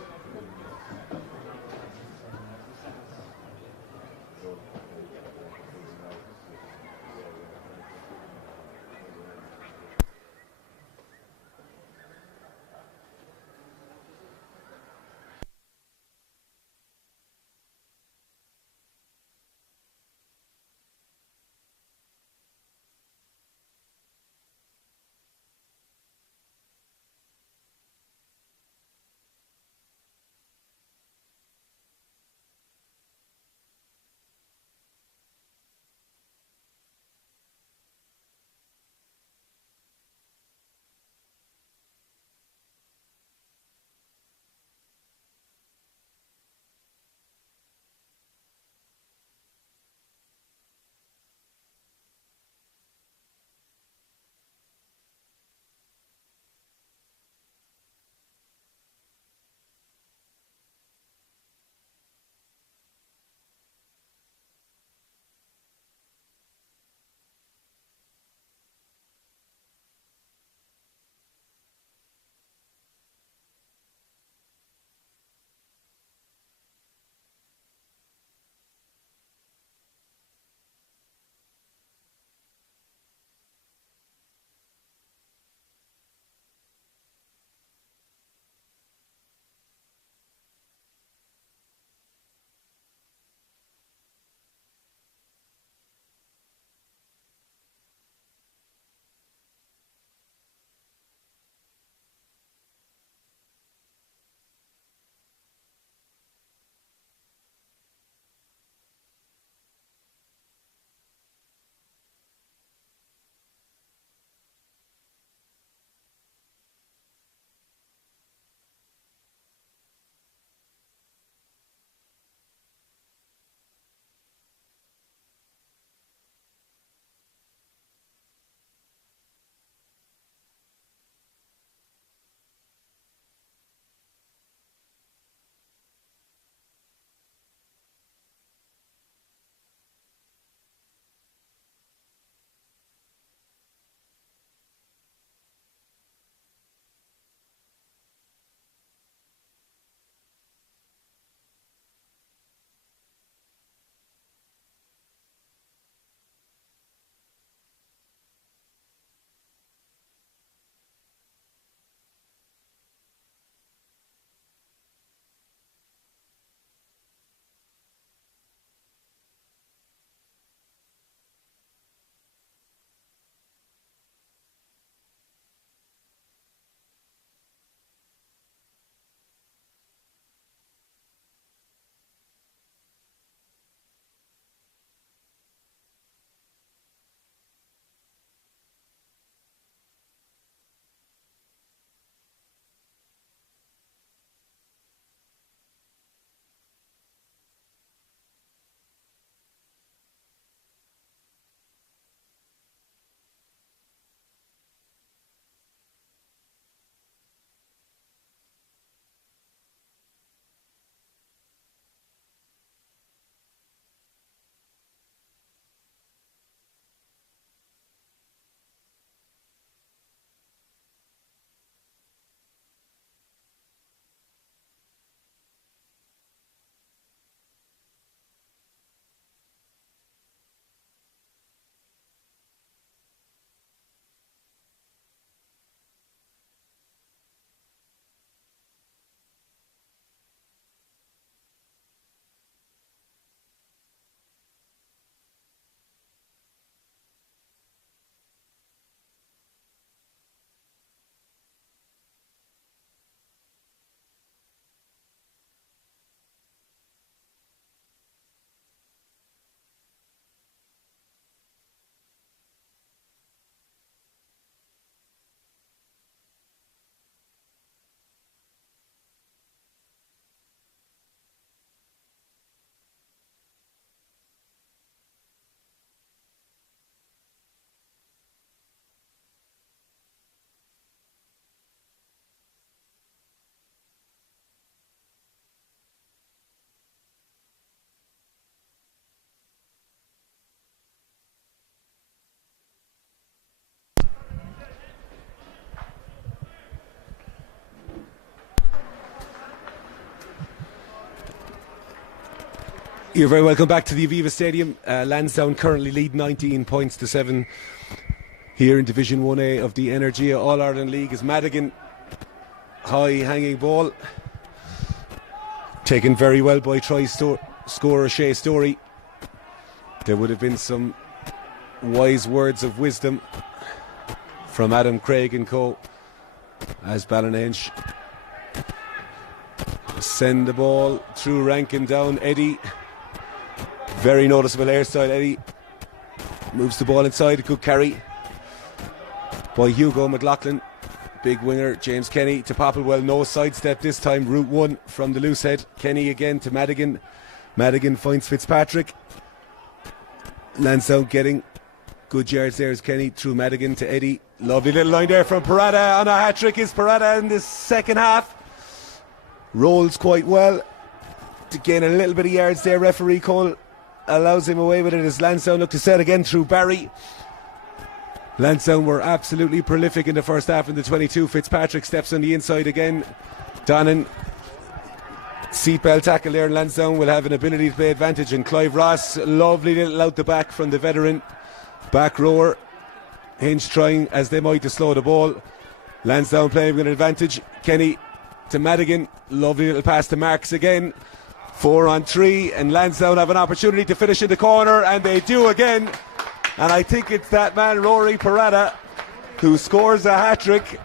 You're very welcome back to the Aviva Stadium. Lansdowne currently lead 19 points to 7 here in Division 1A of the Energia All-Ireland League as Madigan, high hanging ball, taken very well by scorer Shea Story. There would have been some wise words of wisdom from Adam Craig and co as Ballynahinch send the ball through Rankin down. Eddie, very noticeable hairstyle. Eddie moves the ball inside. A good carry by Hugo McLaughlin. Big winger James Kenny to Popplewell. No sidestep this time. Route 1 from the loose head. Kenny again to Madigan. Madigan finds Fitzpatrick. Lansdowne getting good yards there as Kenny through Madigan to Eddie. Lovely little line there from Parada on a hat-trick. Is Parada in the second half. Rolls quite well to gain a little bit of yards there. Referee Cole allows him away with it as Lansdowne look to set again through Barry. Lansdowne were absolutely prolific in the first half in the 22. Fitzpatrick steps on the inside again. Donnan, seatbelt tackle there, and Lansdowne will have an ability to play advantage. And Clive Ross, lovely little out the back from the veteran back rower. Hinch trying as they might to slow the ball. Lansdowne playing with an advantage. Kenny to Madigan, lovely little pass to Marks again. 4 on 3, and Lansdowne have an opportunity to finish in the corner, and they do again. And I think it's that man Rory Parada who scores a hat-trick,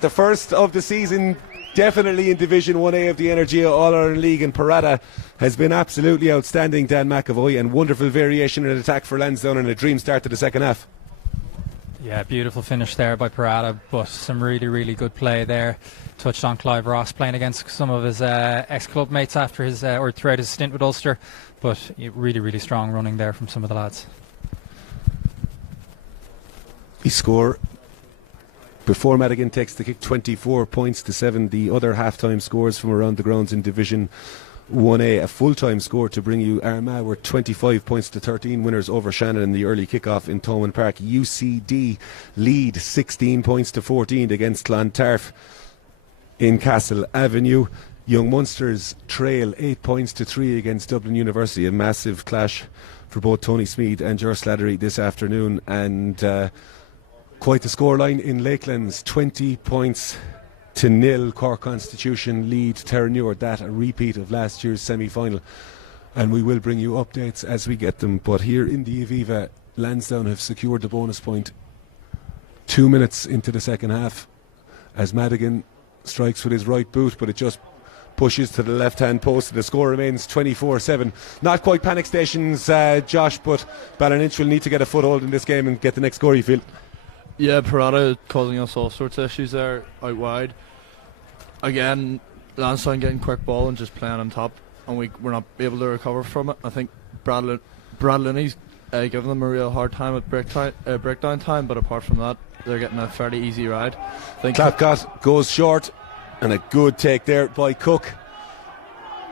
the first of the season, definitely in Division 1A of the Energia All-Ireland League. And Parada has been absolutely outstanding, Dan McAvoy, and wonderful variation in attack for Lansdowne and a dream start to the second half. Yeah, beautiful finish there by Parada, but some really, really good play there. Touched on Clive Ross playing against some of his ex-club mates after his or throughout his stint with Ulster, but really, really strong running there from some of the lads. He score before Madigan takes the kick, 24 points to 7. The other half-time scores from around the grounds in Division 1A, a full-time score to bring you Armagh were 25 points to 13 winners over Shannon in the early kick-off in Thomond Park. UCD lead 16 points to 14 against Clontarf in Castle Avenue. Young Munsters trail 8 points to 3 against Dublin University. A massive clash for both Tony Smead and Ger Slattery this afternoon, and quite the scoreline in Lakelands. 20 points to 0. Cork Constitution lead Terranure. That a repeat of last year's semi-final, and we will bring you updates as we get them. But here in the Aviva, Lansdowne have secured the bonus point 2 minutes into the second half as Madigan strikes with his right boot, but it just pushes to the left-hand post. The score remains 24-7. Not quite panic stations, Josh, but Ballynahinch will need to get a foothold in this game and get the next score, you feel? Yeah, Parada causing us all sorts of issues there out wide. Again, Lansdowne getting quick ball and just playing on top, and we're not able to recover from it. I think Brad Linney's giving them a real hard time at breakdown time, but apart from that, they're getting a fairly easy ride. Clapcott goes short, and a good take there by Cook.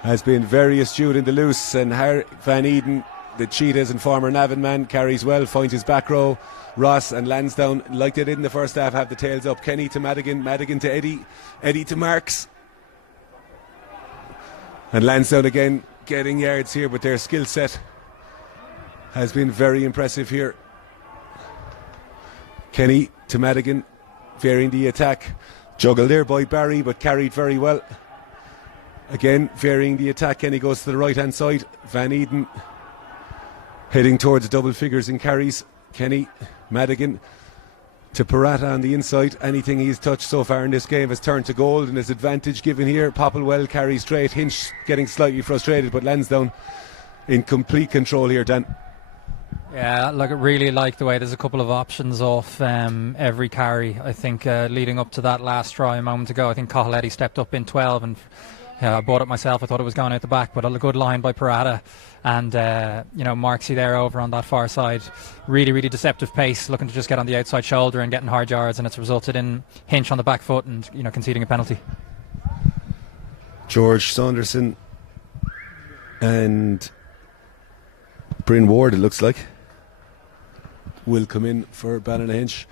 Has been very astute in the loose, and Van Eden, the Cheetahs and former Navan man, carries well, finds his back row. Ross and Lansdowne, like they did in the first half, have the tails up. Kenny to Madigan, Madigan to Eddie, Eddie to Marks. And Lansdowne again getting yards here, but their skill set has been very impressive here. Kenny to Madigan, varying the attack. Juggled there by Barry, but carried very well. Again, varying the attack. Kenny goes to the right-hand side. Van Eden heading towards double figures in carries. Kenny, Madigan to Parata on the inside. Anything he's touched so far in this game has turned to gold, and his advantage given here. Popplewell carries straight. Hinch getting slightly frustrated, but Lansdowne in complete control here, Dan. Yeah, I really like the way there's a couple of options off every carry. I think leading up to that last try a moment ago, I think Cohaletty stepped up in 12, and I bought it myself. I thought it was going out the back, but a good line by Parada. And, Marksy there over on that far side. Really, really deceptive pace, looking to just get on the outside shoulder and getting hard yards, and it's resulted in Hinch on the back foot and, conceding a penalty. George Saunderson and Bryn Ward, it looks like, will come in for Ballynahinch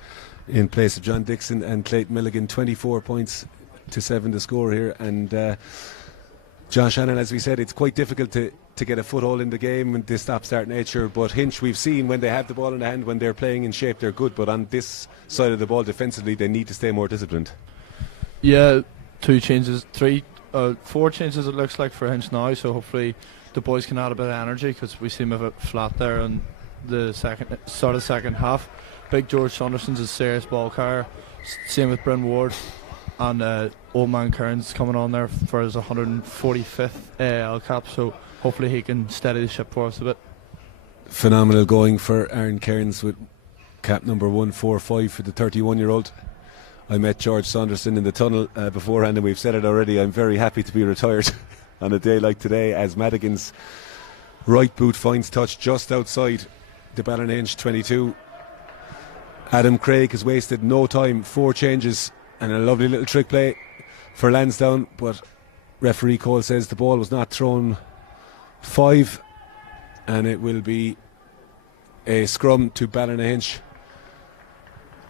in place of John Dixon and Clayton Milligan. 24 points to 7 to score here, and Josh Hannon, as we said, it's quite difficult to get a foothold in the game with this stop-start nature, but Hinch, we've seen when they have the ball in the hand, when they're playing in shape, they're good, but on this side of the ball defensively, they need to stay more disciplined. Yeah, 4 changes it looks like for Hinch now, so hopefully the boys can add a bit of energy, because we seem a bit flat there in the start of the second half. Big George Saunderson's a serious ball carrier, same with Bryn Ward, and old man Kearns coming on there for his 145th AAL cap, so hopefully he can steady the ship for us a bit. Phenomenal going for Aaron Kearns with cap number 145 for the 31-year-old. I met George Saunderson in the tunnel beforehand, and we've said it already, I'm very happy to be retired on a day like today, as Madigan's right boot finds touch just outside the Ballynahinch 22. Adam Craig has wasted no time, 4 changes and a lovely little trick play for Lansdowne, but referee Cole says the ball was not thrown 5, and it will be a scrum to Ballynahinch.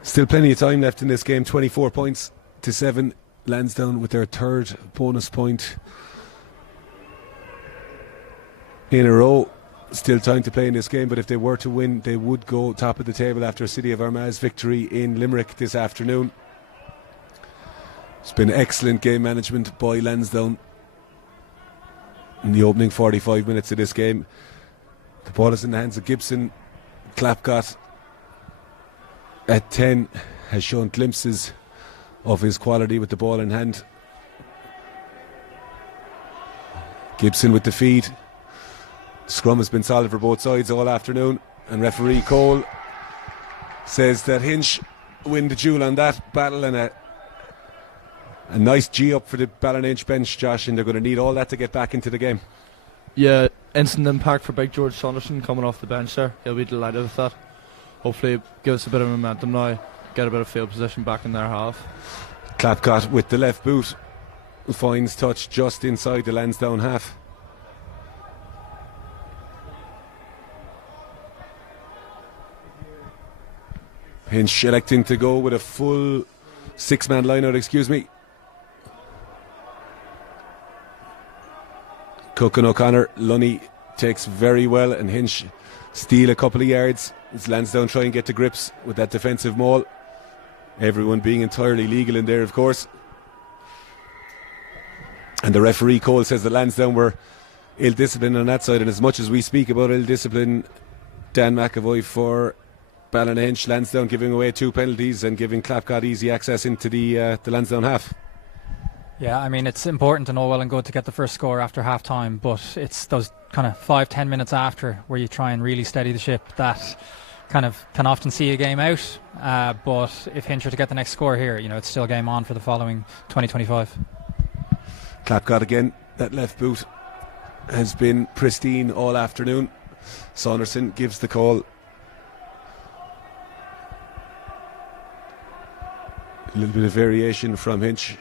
Still plenty of time left in this game. 24 points to 7. Lansdowne with their 3rd bonus point in a row. Still time to play in this game, but if they were to win, they would go top of the table after City of Armagh's victory in Limerick this afternoon. It's been excellent game management by Lansdowne in the opening 45 minutes of this game. The ball is in the hands of Gibson. Clapcott at 10 has shown glimpses of his quality with the ball in hand. Gibson with the feed. Scrum has been solid for both sides all afternoon, and referee Cole says that Hinch win the duel on that battle, and a nice G up for the Ballynahinch bench, Josh, and they're going to need all that to get back into the game. Yeah, instant impact for Big George Saunderson coming off the bench there. He'll be delighted with that. Hopefully give us a bit of momentum now, get a bit of field position back in their half. Clapcott with the left boot finds touch just inside the Lansdowne half. Hinch electing to go with a full 6-man line-out, Cook and O'Connor. Lunny takes very well, and Hinch steal a couple of yards as Lansdowne try and get to grips with that defensive maul. Everyone being entirely legal in there, of course. And the referee Cole says that Lansdowne were ill-disciplined on that side, and as much as we speak about ill-discipline, Dan McAvoy for Ballynahinch, Lansdowne giving away 2 penalties and giving Clapcott easy access into the Lansdowne half. Yeah, I mean, it's important and all well and good to get the first score after half time, but it's those kind of 5-10 minutes after where you try and really steady the ship that kind of can often see a game out. But if Hinch are to get the next score here, it's still game on for the following 20-25. Clapcott again, that left boot has been pristine all afternoon. Saunderson gives the call. A little bit of variation from Hinch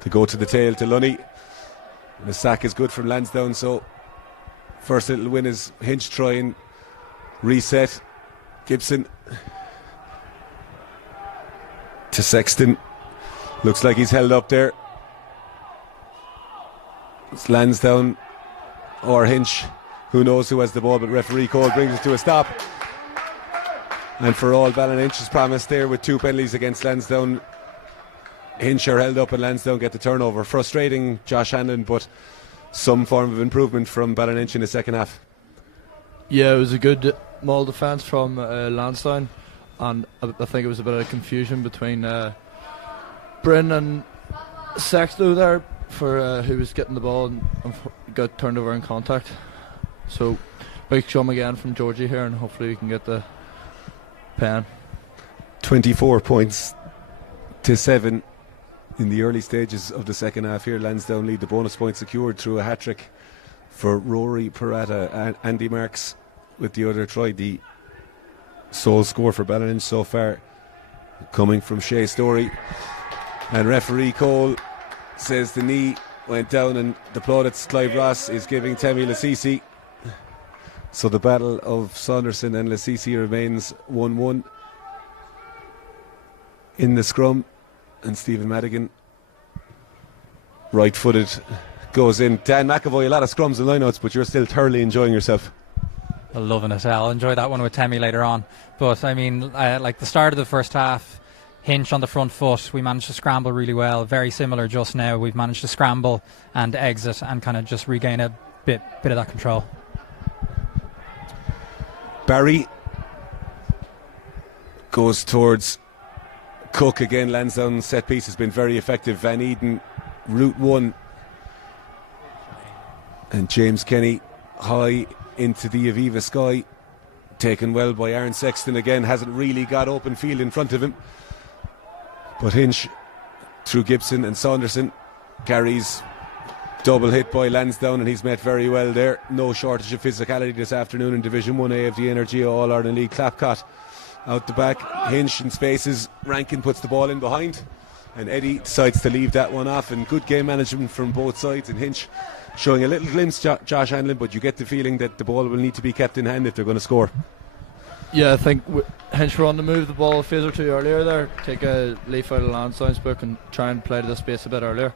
to go to the tail to Lunny. And the sack is good from Lansdowne, so first little win is Hinch try and reset. Gibson to Sexton. Looks like he's held up there. It's Lansdowne or Hinch. Who knows who has the ball, but referee Cole brings it to a stop. And for all Ballynahinch's promise there with 2 penalties against Lansdowne, Hinch are held up and Lansdowne get the turnover. Frustrating, Josh Hanlon, but some form of improvement from Ballynahinch in the second half. Yeah, it was a good maul defence from Lansdowne, and I think it was a bit of confusion between Bryn and Sexto there for who was getting the ball and got turned over in contact. So big chum again from Georgie here, and hopefully we can get the pen. 24 points to 7 in the early stages of the second half here. Lansdowne lead. The bonus point secured through a hat-trick for Rory Parata and Andy Marks with the other try. The sole score for Ballynahinch so far coming from Shea Story. And referee Cole says the knee went down, and the plaudits Clive Ross is giving Temi Lassisi. So the battle of Saunderson and Lassisi remains 1-1 in the scrum, and Stephen Madigan, right-footed goes in. Dan McAvoy, a lot of scrums and lineouts, but you're still thoroughly enjoying yourself. I'm loving it. I'll enjoy that one with Temi later on. But I mean, like the start of the first half, Hinch on the front foot, we managed to scramble really well. Very similar just now. We've managed to scramble and exit and kind of just regain a bit of that control. Barry goes towards Cook again. Lansdowne set piece has been very effective. Van Eden, route one. And James Kenny high into the Aviva sky. Taken well by Aaron Sexton again. Hasn't really got open field in front of him. But Hinch through Gibson and Saunderson carries double hit by Lansdowne, and he's met very well there. No shortage of physicality this afternoon in Division 1A of the Energia All-Ireland League. Clapcott out the back, Hinch in spaces, Rankin puts the ball in behind, and Eddie decides to leave that one off. And good game management from both sides, and Hinch showing a little glimpse, Josh Hanlon, but you get the feeling that the ball will need to be kept in hand if they're going to score. Yeah, I think Hinch were on the move the ball a phase or two earlier there, take a leaf out of Lansdowne's book and try and play to the space a bit earlier.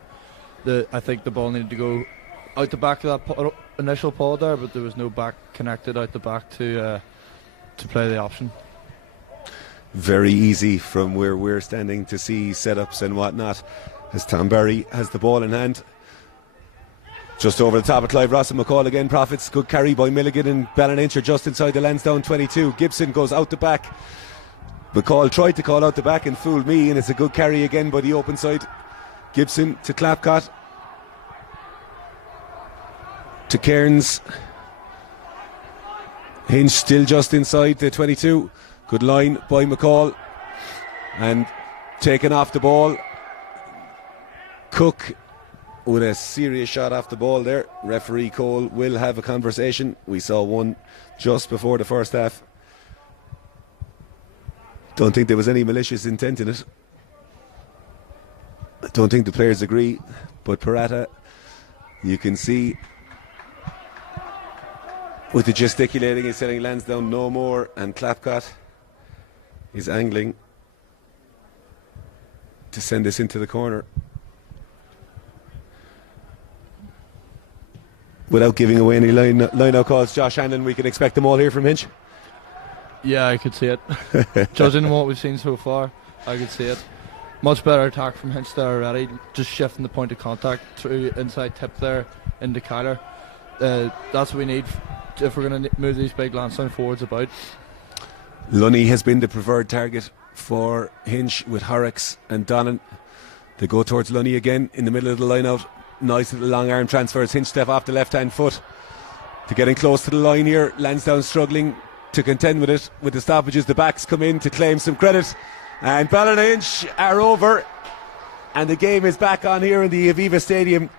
I think the ball needed to go out the back of that initial pod there, but there was no back connected out the back to play the option. Very easy from where we're standing to see setups and whatnot as Tom Barry has the ball in hand. Just over the top of Clive Ross and McCall again. Profits. Good carry by Milligan and Ballynahinch are just inside the Lansdowne 22. Gibson goes out the back. McCall tried to call out the back and fooled me, and it's a good carry again by the open side. Gibson to Clapcott. To Cairns. Hinch still just inside the 22. Good line by McCall. And taken off the ball. Cook with a serious shot off the ball there. Referee Cole will have a conversation. We saw one just before the first half. Don't think there was any malicious intent in it. I don't think the players agree, but Parata, you can see with the gesticulating, he's telling Lansdowne no more, and Clapcott is angling to send this into the corner. Without giving away any line-out calls, Josh Hanlon, we can expect them all here from Hinch. Yeah, I could see it. Judging what we've seen so far, I could see it. Much better attack from Hinch there already, just shifting the point of contact through inside tip there into Kyler. That's what we need if we're going to move these big Lansdowne forwards about. Lunny has been the preferred target for Hinch with Horrocks and Donnan. They go towards Lunny again in the middle of the line-out. Nice little long arm transfers. Hinch step off the left hand foot to getting close to the line here. Lansdowne struggling to contend with it. With the stoppages, the backs come in to claim some credit, and Ballynahinch are over, and the game is back on here in the Aviva Stadium.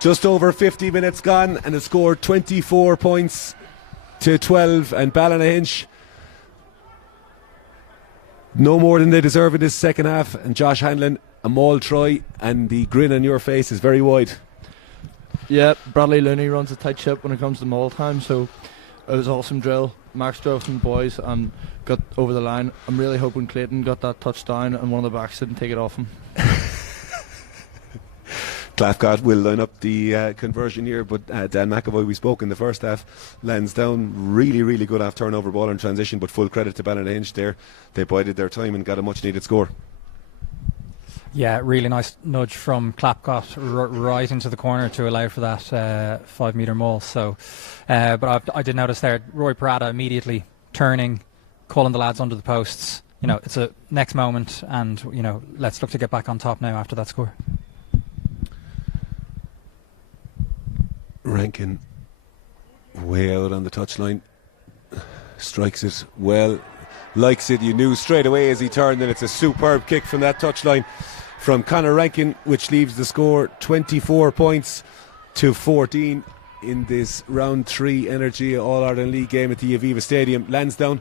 Just over 50 minutes gone, and the score 24 points to 12, and Ballynahinch no more than they deserve in this second half. And Josh Hanlon, a maul try, and the grin on your face is very wide. Yeah, Bradley Looney runs a tight ship when it comes to maul time, so it was awesome drill. Max drove from the boys and got over the line. I'm really hoping Clayton got that touchdown and one of the backs didn't take it off him. Clafcott will line up the conversion here, but Dan McAvoy, we spoke in the first half. Lansdowne really, really good off turnover ball in transition, but full credit to Ballynahinch there. They bided their time and got a much needed score. Yeah, really nice nudge from Clapcott right into the corner to allow for that 5 metre maul. So, but I did notice there, Roy Parada immediately turning, calling the lads under the posts. You know, it's a next moment, and you know, let's look to get back on top now after that score. Rankin way out on the touchline, strikes it well, likes it. You knew straight away as he turned, and it's a superb kick from that touchline from Conor Rankin, which leaves the score 24 points to 14 in this round 3 Energia All-Ireland League game at the Aviva Stadium. Lansdowne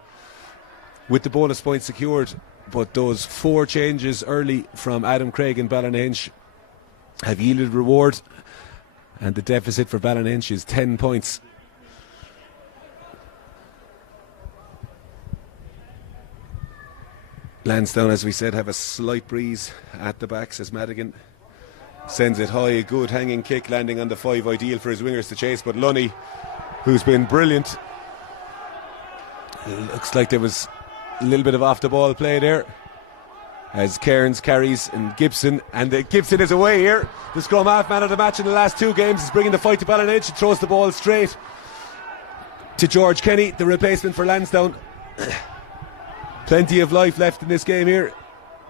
with the bonus points secured, but those 4 changes early from Adam Craig and Ballynahinch have yielded reward, and the deficit for Ballynahinch is 10 points. Lansdowne, as we said, have a slight breeze at the back, says Madigan. sends it high, a good hanging kick landing on the 5, ideal for his wingers to chase, but Lunny, who's been brilliant, looks like there was a little bit of off the ball play there as Cairns carries and Gibson is away here. The scrum half man of the match in the last 2 games is bringing the fight to Ballynahinch. He throws the ball straight to George Kenny, the replacement for Lansdowne. Plenty of life left in this game here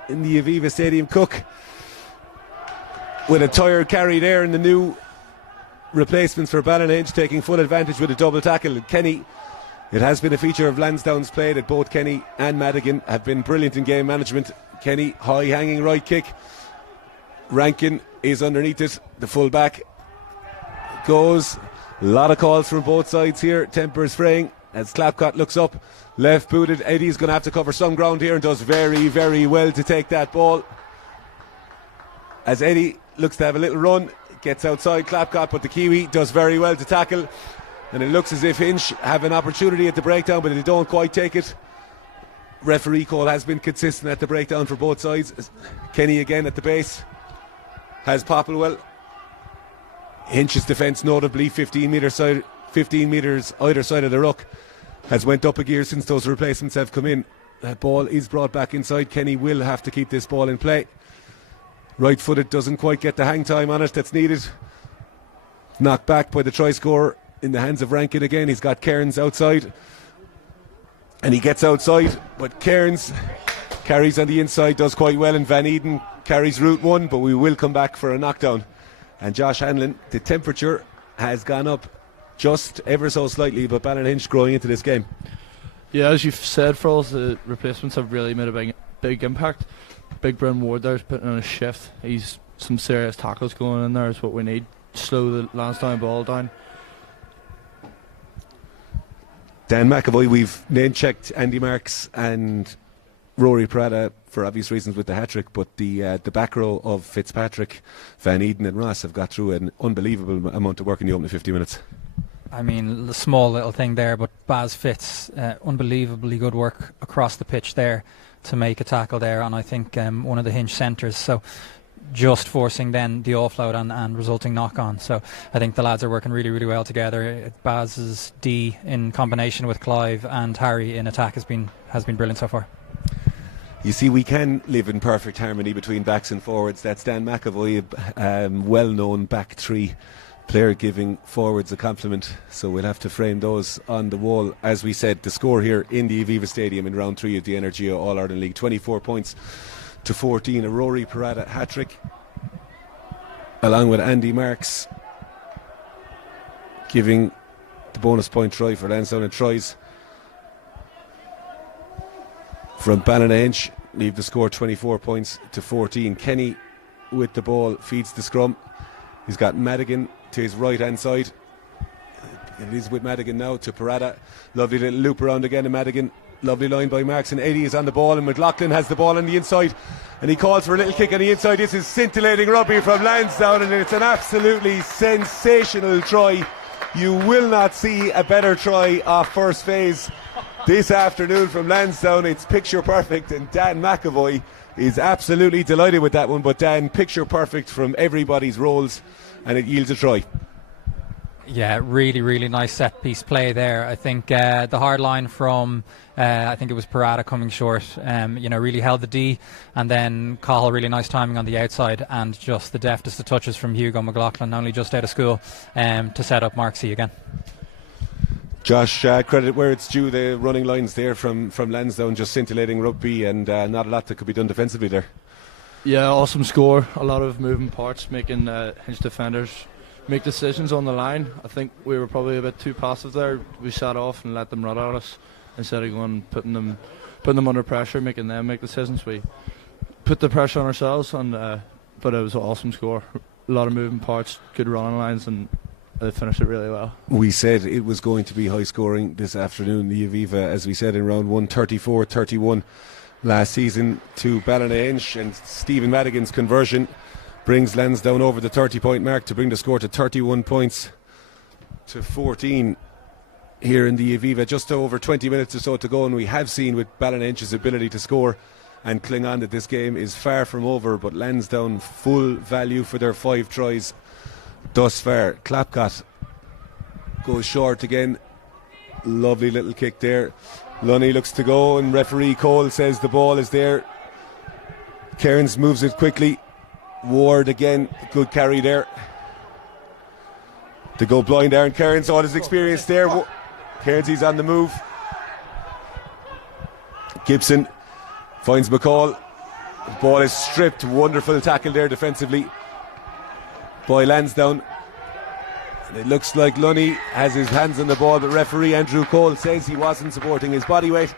in the Aviva Stadium. Cook with a tired carry there, and the new replacements for Ballynahinch taking full advantage with a double tackle. And Kenny, it has been a feature of Lansdowne's play that both Kenny and Madigan have been brilliant in game management. Kenny, high hanging right kick. Rankin is underneath it. The full back goes. A lot of calls from both sides here. Tempers fraying as Clapcott looks up. Left booted. Eddie's going to have to cover some ground here and does very, very well to take that ball. As Eddie looks to have a little run, gets outside Clapcott, but the Kiwi does very well to tackle. And it looks as if Hinch have an opportunity at the breakdown, but they don't quite take it. Referee call has been consistent at the breakdown for both sides. Kenny again at the base has Popplewell. Hinch's defence, notably 15 metres either side of the ruck, has went up a gear since those replacements have come in. That ball is brought back inside. Kenny will have to keep this ball in play. Right footed, doesn't quite get the hang time on it that's needed. Knocked back by the try scorer in the hands of Rankin again. He's got Cairns outside and he gets outside, but Cairns carries on the inside, does quite well, and Van Eden carries route 1, but we will come back for a knockdown. And Josh Hanlon, the temperature has gone up just ever so slightly, but Ballynahinch growing into this game. Yeah, as you've said, Frols, the replacements have really made a big impact. Big Bryn Ward there's putting on a shift. He's some serious tackles going in there is what we need. Slow the Lansdowne ball down. Dan McAvoy, we've name checked Andy Marks and Rory Prada for obvious reasons with the hat-trick, but the back row of Fitzpatrick, Van Eden and Ross have got through an unbelievable amount of work in the opening 50 minutes. I mean, the small little thing there, but Baz Fitz, unbelievably good work across the pitch there to make a tackle there, and I think one of the Hinch centres, so just forcing then the offload and resulting knock-on. So I think the lads are working really, really well together. Baz's D in combination with Clive and Harry in attack has been brilliant so far. You see, we can live in perfect harmony between backs and forwards. That's Dan McAvoy, well-known back three player, giving forwards a compliment. So we'll have to frame those on the wall. As we said, the score here in the Aviva Stadium in round 3 of the Energia All-Ireland League, 24 points to 14. A Rory Parada hat-trick, along with Andy Marks giving the bonus point try for Lansdowne, and tries from Ballynahinch leave the score 24 points to 14. Kenny with the ball feeds the scrum. He's got Madigan to his right hand side. It is with Madigan now to Parada. Lovely little loop around again to Madigan. Lovely line by Marks, and Eddie is on the ball, and McLaughlin has the ball on the inside and he calls for a little kick on the inside. This is scintillating rugby from Lansdowne, and it's an absolutely sensational try. You will not see a better try off first phase this afternoon from Lansdowne. It's picture perfect, and Dan McAvoy is absolutely delighted with that one. But Dan, picture perfect from everybody's roles, and it yields a try. Yeah, really, really nice set piece play there. I think the hard line from I think it was Parada coming short, really held the D, and then Cahill, really nice timing on the outside, and just the deftest of touches from Hugo McLaughlin, only just out of school, to set up Marksy again. Josh, credit where it's due, the running lines there from Lansdowne, just scintillating rugby, and not a lot that could be done defensively there. Yeah, awesome score. A lot of moving parts, making Hinch defenders make decisions on the line. I think we were probably a bit too passive there. We sat off and let them run at us instead of going putting them under pressure, making them make decisions. We put the pressure on ourselves, and but it was an awesome score. A lot of moving parts, good running lines, and they finished it really well. We said it was going to be high scoring this afternoon. The Aviva, as we said in round 1, 34-31 last season to Ballynahinch, and Stephen Madigan's conversion brings Lansdowne over the 30-point mark to bring the score to 31 points to 14 here in the Aviva. Just over 20 minutes or so to go, and we have seen with Ballynahinch's ability to score and cling on that this game is far from over, but Lansdowne full value for their 5 tries thus far. Clapcott goes short again. Lovely little kick there. Lunny looks to go, and referee Cole says the ball is there. Cairns moves it quickly. Ward again, good carry there. To go blind, Aaron Cairns, all his experience there. Cairns, he's on the move. Gibson finds McCall. The ball is stripped. Wonderful tackle there defensively by Lansdowne. And it looks like Lunny has his hands on the ball, but referee Andrew Cole says he wasn't supporting his body weight.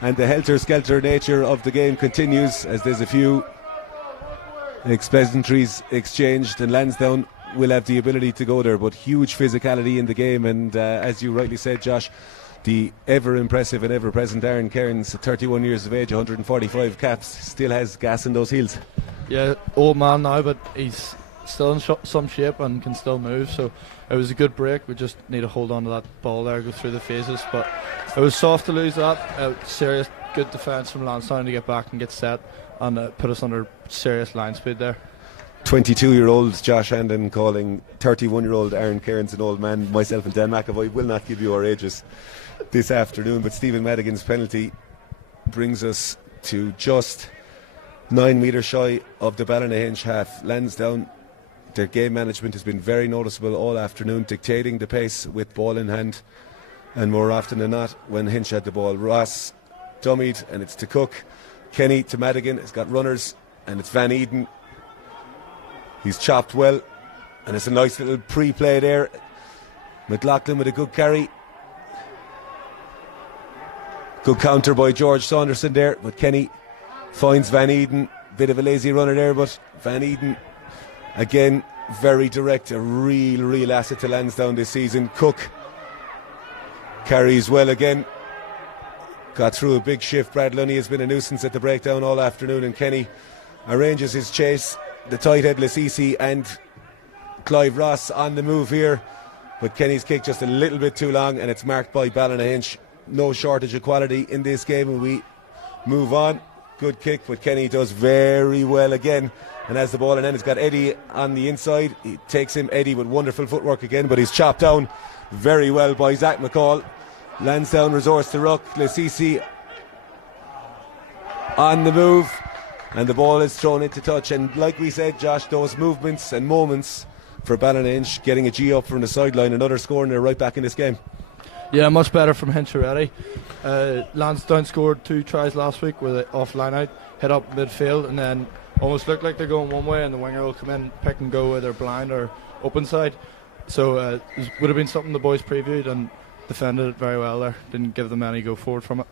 And the helter-skelter nature of the game continues as there's a few pleasantries exchanged, and Lansdowne will have the ability to go there, but huge physicality in the game. And as you rightly said, Josh, the ever impressive and ever present Aaron Cairns, 31 years of age, 145 caps, still has gas in those heels. Yeah, old man now, but he's still in some shape and can still move, so it was a good break. We just need to hold on to that ball there, go through the phases, but it was soft to lose that. Serious good defence from Lansdowne to get back and get set and put us under serious line speed there. 22-year-old Josh Andon calling 31-year-old Aaron Cairns an old man. Myself and Dan McAvoy will not give you our ages this afternoon, but Stephen Madigan's penalty brings us to just 9 metres shy of the Ballynahinch half. Lansdowne, their game management has been very noticeable all afternoon, dictating the pace with ball in hand, and more often than not when Hinch had the ball. Ross dummied, and it's to Cook. Kenny to Madigan, it's got runners, and it's Van Eden. He's chopped well, and it's a nice little pre-play there. McLaughlin with a good carry. Good counter by George Saunderson there, but Kenny finds Van Eden. Bit of a lazy runner there, but Van Eden, again, very direct. A real asset to Lansdowne this season. Cook carries well again. Got through a big shift. Brad Lunny has been a nuisance at the breakdown all afternoon, and Kenny arranges his chase. The tight head Lasisi and Clive Ross on the move here, but Kenny's kick just a little bit too long, and it's marked by Ballynahinch. No shortage of quality in this game, and we move on. Good kick, but Kenny does very well again, and has the ball, and then it's got Eddie on the inside. He takes him, Eddie, with wonderful footwork again, but he's chopped down very well by Zach McCall. Lansdowne resorts to ruck. Lasisi on the move, and the ball is thrown into touch. And like we said, Josh, those movements and moments for Ballynahinch, getting a G up from the sideline, another score, and they're right back in this game. Yeah, much better from Hinch already. Lansdowne scored 2 tries last week with it off line out, hit up midfield, and then almost looked like they're going one way, and the winger will come in, pick and go, either blind or open side. So it would have been something the boys previewed and defended it very well there. Didn't give them any go forward from it.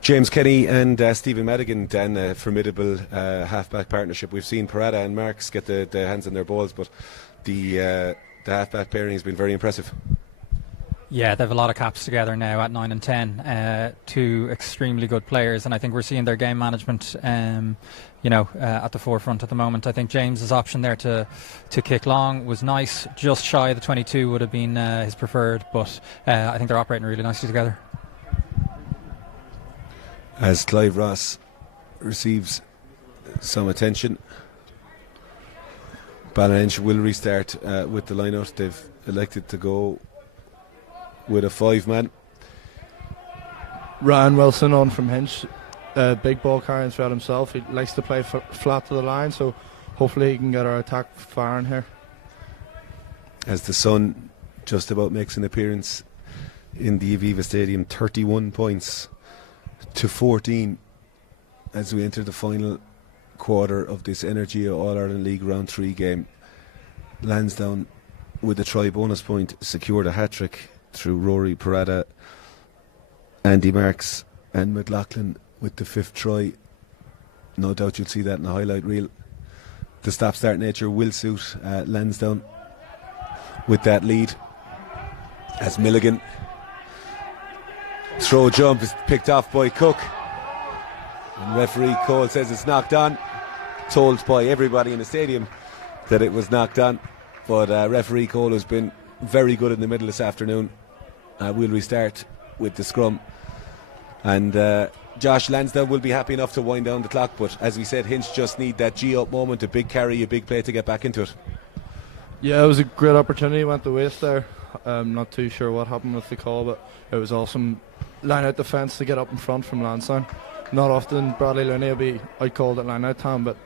James Kenny and Stephen Madigan, Dan, a formidable half-back partnership. We've seen Parada and Marks get the hands on their balls, but the half-back pairing has been very impressive. Yeah, they have a lot of caps together now at 9 and 10. 2 extremely good players, and I think we're seeing their game management at the forefront at the moment. I think James's option there to kick long was nice. Just shy of the 22 would have been his preferred, but I think they're operating really nicely together. As Clive Ross receives some attention, Ballynahinch will restart with the line-out. They've elected to go with a 5-man. Ryan Wilson on from Hinch, big ball carrying threat himself. He likes to play flat to the line, so hopefully he can get our attack firing here. As the sun just about makes an appearance in the Aviva Stadium, 31 points to 14 as we enter the final quarter of this Energia All-Ireland League Round 3 game. Lansdowne, with a try bonus point, secured a hat-trick through Rory Parada, Andy Marks and McLaughlin with the 5th try. No doubt you'll see that in the highlight reel. The stop-start nature will suit Lansdowne with that lead, as Milligan throw jump is picked off by Cook, and referee Cole says it's knocked on, told by everybody in the stadium that it was knocked on, but referee Cole has been very good in the middle this afternoon. We'll restart with the scrum, and Josh, Lansdowne will be happy enough to wind down the clock, but as we said, Hinch just need that G-up moment, a big carry, a big play to get back into it. Yeah, it was a great opportunity, went to waste there. Not too sure what happened with the call, but it was awesome. Line out defence to get up in front from Lansdowne. Not often Bradley Looney will be out called at line out time, but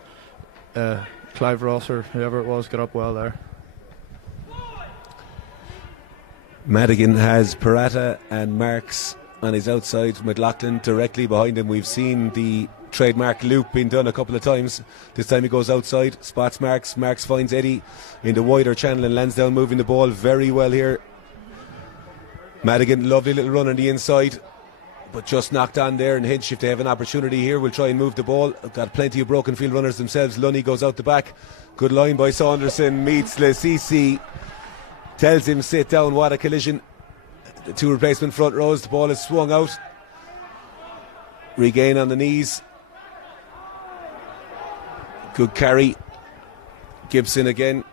Clive Ross or whoever it was got up well there. Madigan has Parata and Marks on his outside, McLaughlin directly behind him. We've seen the trademark loop being done a couple of times. This time he goes outside, spots Marks. Marks finds Eddie in the wider channel, and Lansdowne moving the ball very well here. Madigan, lovely little run on the inside, but just knocked on there. And Hinch, if they have an opportunity here, will try and move the ball. Got plenty of broken field runners themselves. Lunny goes out the back. Good line by Saunderson, meets Lasisi, tells him sit down. What a collision. The two replacement front rows, the ball is swung out. Regain on the knees. Good carry. Gibson again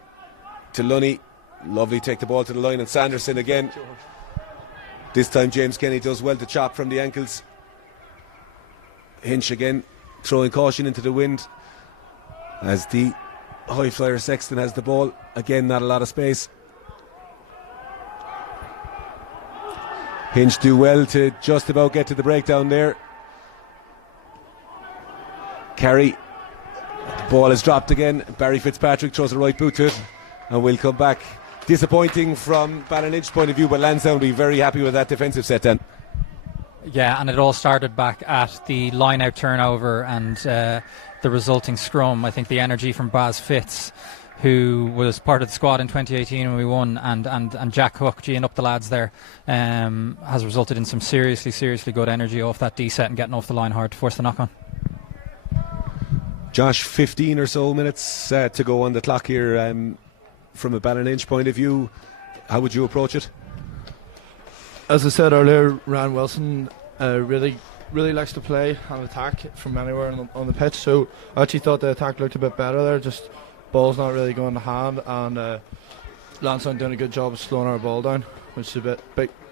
to Lunny. Lovely take the ball to the line, and Sanderson again. This time James Kenny does well to chop from the ankles. Hinch again throwing caution into the wind as the high flyer Sexton has the ball. Again, not a lot of space. Hinch do well to just about get to the breakdown there. Carry. The ball is dropped again. Barry Fitzpatrick throws a right boot to it, and we'll come back. Disappointing from Ballynahinch's point of view, but Lansdowne will be very happy with that defensive set then. Yeah, and it all started back at the line-out turnover and the resulting scrum. I think the energy from Baz Fitz, who was part of the squad in 2018 when we won, and Jack Hook geeing up the lads there, has resulted in some seriously good energy off that D set and getting off the line hard to force the knock-on. Josh, 15 or so minutes to go on the clock here. From a Ballynahinch point of view, how would you approach it? As I said earlier, Ryan Wilson really likes to play and attack from anywhere on the pitch, so I actually thought the attack looked a bit better there. Just ball's not really going to hand, and Lansdowne doing a good job of slowing our ball down, which is a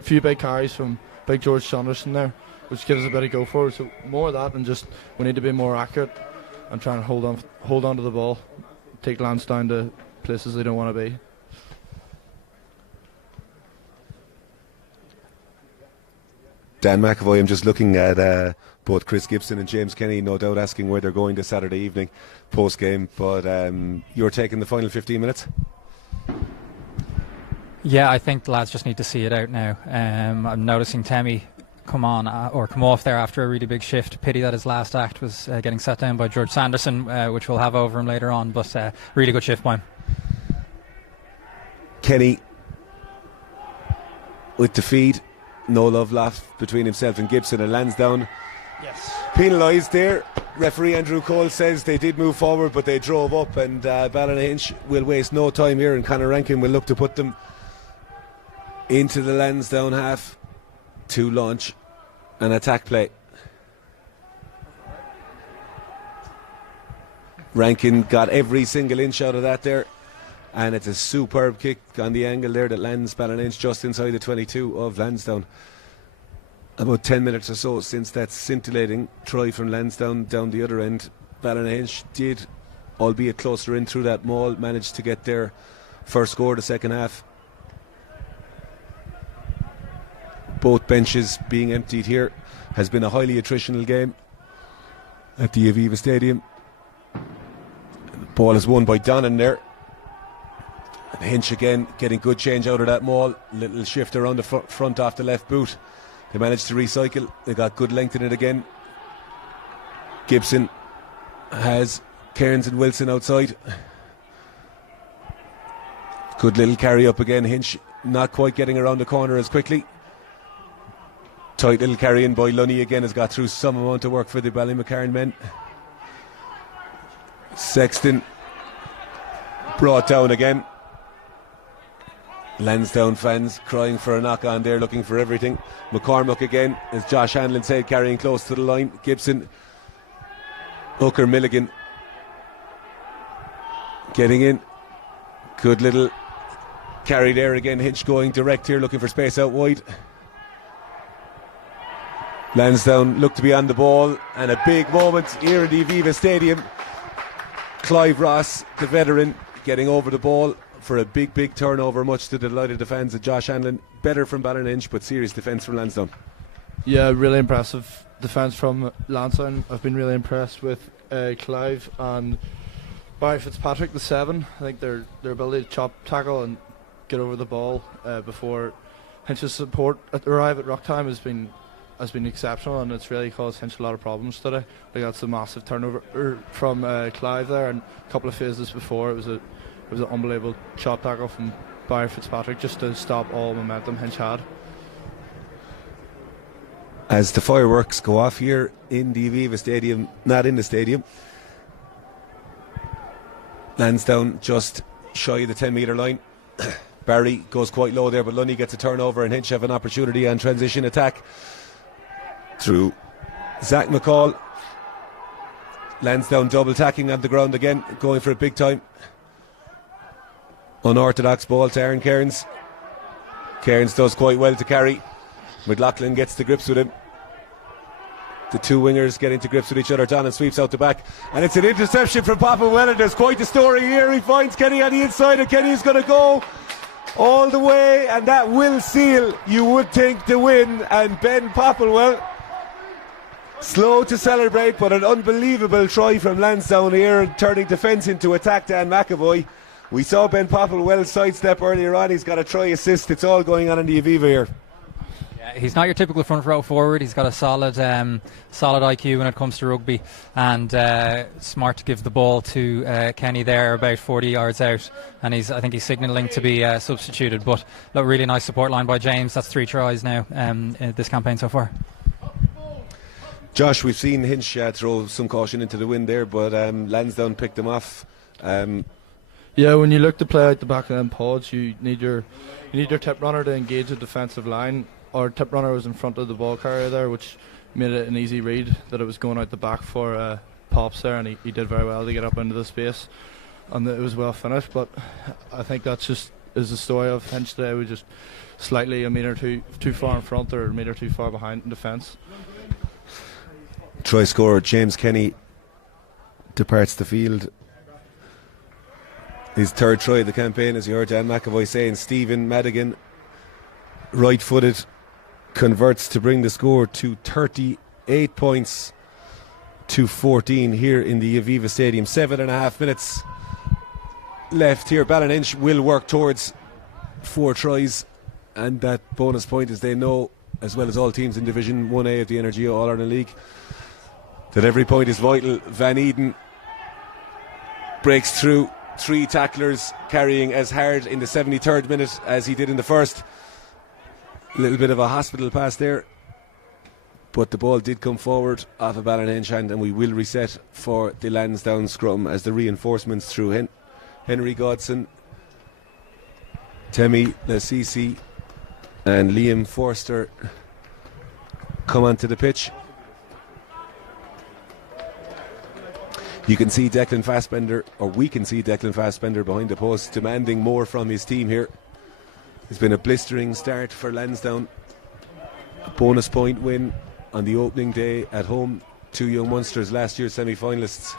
few big carries from Big George Saunderson there, which gives us a bit of go forward. So more of that, and just we need to be more accurate and try and hold on to the ball, take Lansdowne to places they don't want to be. Dan McAvoy, I'm just looking at both Chris Gibson and James Kenny, no doubt asking where they're going this Saturday evening post game, but you're taking the final 15 minutes? Yeah, I think the lads just need to see it out now. I'm noticing Temi come off there after a really big shift. Pity that his last act was getting set down by George Sanderson, which we'll have over him later on, but really good shift by him. Kenny with the feed, no love lost between himself and Gibson, and Lansdowne Yes. penalised there. Referee Andrew Cole says they did move forward, but they drove up, and Ballynahinch will waste no time here, and Conor Rankin will look to put them into the Lansdowne half to launch an attack play. Rankin got every single inch out of that there, and it's a superb kick on the angle there that lands Ballynahinch just inside the 22 of Lansdowne. About 10 minutes or so since that scintillating try from Lansdowne down the other end, Ballynahinch did, albeit closer in through that maul, managed to get their first score the second half. Both benches being emptied here. Has been a highly attritional game at the Aviva Stadium. The ball is won by Donnan there. And Hinch again getting good change out of that maul. Little shift around the front off the left boot. They managed to recycle. They got good length in it again. Gibson has Cairns and Wilson outside. Good little carry up again. Hinch not quite getting around the corner as quickly. Tight little carry in by Lunny again, has got through some amount of work for the Ballymacarn men. Sexton brought down again. Lansdowne fans crying for a knock on there, looking for everything. McCormack again, as Josh Hanlon said, carrying close to the line. Gibson, Hooker, Milligan getting in. Good little carry there again. Hinch going direct here, looking for space out wide. Lansdowne look to be on the ball, and a big moment here in the Aviva Stadium. Clive Ross, the veteran, getting over the ball for a big turnover, much to the delight of the fans of Josh Hanlon. Better from Ballynahinch, but serious defence from Lansdowne. Yeah, really impressive defence from Lansdowne. I've been really impressed with Clive and Barry Fitzpatrick, the 7. I think their ability to chop, tackle and get over the ball before Hinch's support arrive at ruck time has been exceptional, and it's really caused Hinch a lot of problems today. They got some massive turnover from Clive there, and a couple of phases before it was an unbelievable chop tackle from Barry Fitzpatrick just to stop all momentum Hinch had. As the fireworks go off here in the Aviva Stadium, not in the stadium, Lansdowne just shy of the 10-metre line. Barry goes quite low there, but Lunny gets a turnover, and Hinch have an opportunity on transition attack through Zach McCall. Lansdowne double tacking on the ground again, going for a big time unorthodox ball to Aaron Cairns. Cairns does quite well to carry. McLaughlin gets to grips with him. The two wingers get into grips with each other. Donnan sweeps out the back, and it's an interception from Papa Weller. There's quite a story here. He finds Kenny on the inside, and Kenny's going to go all the way, and that will seal, you would think, the win. And Ben Popplewell, slow to celebrate, but an unbelievable try from Lansdowne here, turning defence into attack. Dan McAvoy, we saw Ben Popplewell sidestep earlier on. He's got a try assist. It's all going on in the Aviva here. He's not your typical front row forward. He's got a solid IQ when it comes to rugby, and smart to give the ball to Kenny there about 40 yards out, and I think he's signalling to be substituted. But look, really nice support line by James. That's 3 tries now in this campaign so far. Josh, we've seen Hinch throw some caution into the wind there, but Lansdowne picked them off. Yeah, when you look to play out the back of them pods, you need your tip runner to engage the defensive line. Our tip runner was in front of the ball carrier there, which made it an easy read that it was going out the back for Pops there, and he did very well to get up into the space, and it was well finished. But I think that's just is the story of Hinch today. We just slightly a metre too far in front or a metre too far behind in defence. Try scorer James Kenny departs the field. His 3rd try of the campaign, as you heard Dan McAvoy saying. Stephen Madigan, right-footed, converts to bring the score to 38 points to 14 here in the Aviva Stadium. 7.5 minutes left here. Ballynahinch will work towards 4 tries and that bonus point, as they know, as well as all teams in Division 1A of the Energia All-Ireland League, that every point is vital. Van Eden breaks through 3 tacklers, carrying as hard in the 73rd minute as he did in the first. A little bit of a hospital pass there, but the ball did come forward off a Ballynahinch hand, and we will reset for the Lansdowne scrum as the reinforcements through Henry Godson, Temi Lasisi and Liam Forster come onto the pitch. You can see Declan Fassbender, or we can see Declan Fassbender behind the post, demanding more from his team here. It's been a blistering start for Lansdowne. A bonus point win on the opening day at home to Young Munsters, last year's semi-finalists.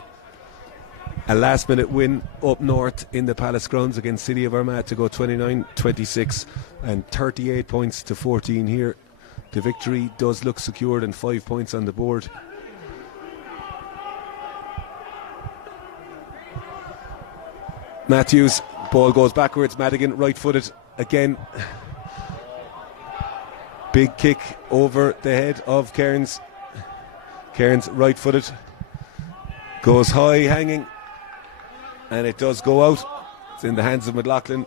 A last minute win up north in the Palace grounds against City of Armagh to go 29-26 and 38 points to 14 here. The victory does look secured and 5 points on the board. Matthews, ball goes backwards. Madigan right-footed again. Big kick over the head of Cairns. Cairns right-footed, goes high, hanging, and it does go out. It's in the hands of McLaughlin,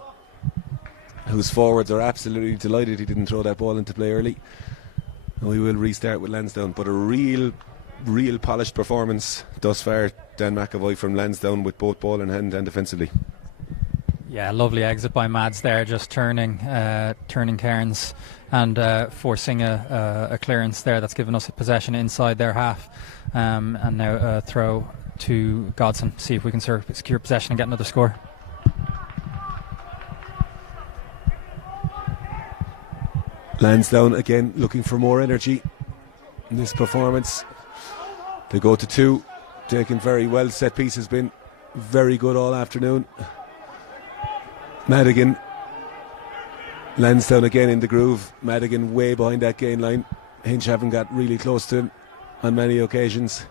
whose forwards are absolutely delighted he didn't throw that ball into play early. And we will restart with Lansdowne, but a real polished performance thus far, Dan McAvoy, from Lansdowne, with both ball in hand and defensively. Yeah, lovely exit by Mads there, just turning Cairns and forcing a clearance there that's given us a possession inside their half, and now a throw to Godson, see if we can secure possession and get another score. Lansdowne again looking for more energy. in this performance. They go to 2, taken very well. Set piece has been very good all afternoon. Madigan, Lansdowne again in the groove. Madigan way behind that gain line. Hinch haven't got really close to him on many occasions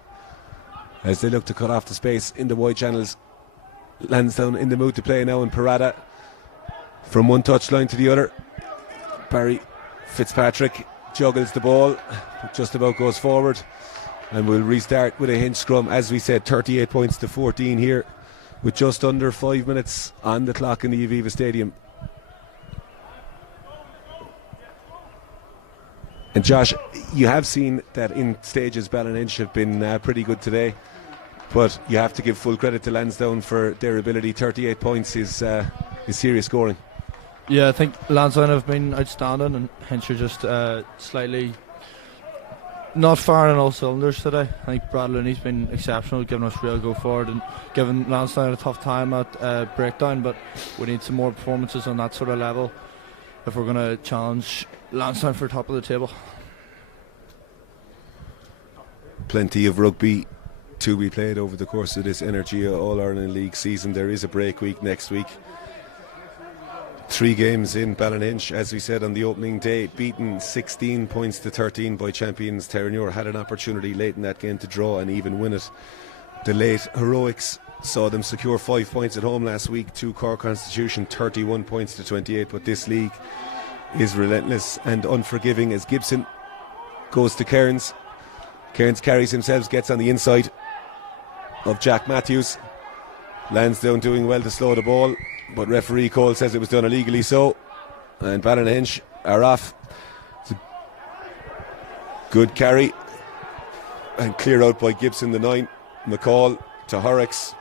as they look to cut off the space in the wide channels. Lansdowne in the mood to play now, in Parada from one touchline to the other. Barry Fitzpatrick juggles the ball, just about goes forward, and we'll restart with a Hinch scrum. As we said, 38 points to 14 here with just under 5 minutes on the clock in the Aviva Stadium. And Josh, you have seen that in stages Ballynahinch have been pretty good today, but you have to give full credit to Lansdowne for their ability. 38 points is serious scoring. Yeah, I think Lansdowne have been outstanding, and Hinch are just slightly not firing on all cylinders today. I think Brad Looney's been exceptional, giving us real go forward and giving Lansdowne a tough time at breakdown, but we need some more performances on that sort of level if we're going to challenge Lansdowne for top of the table. Plenty of rugby to be played over the course of this Energia All-Ireland League season. There is a break week next week. 3 games in Ballynahinch, as we said on the opening day, beaten 16 points to 13 by champions Terranure. Had an opportunity late in that game to draw and even win it. The late heroics saw them secure 5 points at home last week to Cork Constitution, 31 points to 28. But this league is relentless and unforgiving as Gibson goes to Cairns. Cairns carries himself, gets on the inside of Jack Matthews. Lansdowne doing well to slow the ball, but referee Cole says it was done illegally so, and Ballynahinch are off. It's a good carry and clear out by Gibson, the 9. McCall to Horrocks.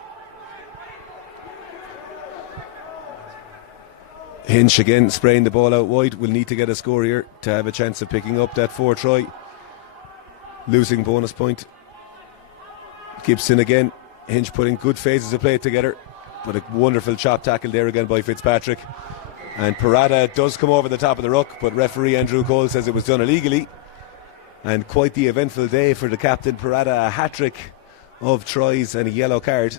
Hinch again spraying the ball out wide. Will need to get a score here to have a chance of picking up that 4 try. Losing bonus point. Gibson again. Hinch putting good phases of play together, but a wonderful chop tackle there again by Fitzpatrick. And Parada does come over the top of the ruck, but referee Andrew Cole says it was done illegally. And quite the eventful day for the captain. Parada, a hat-trick of tries and a yellow card.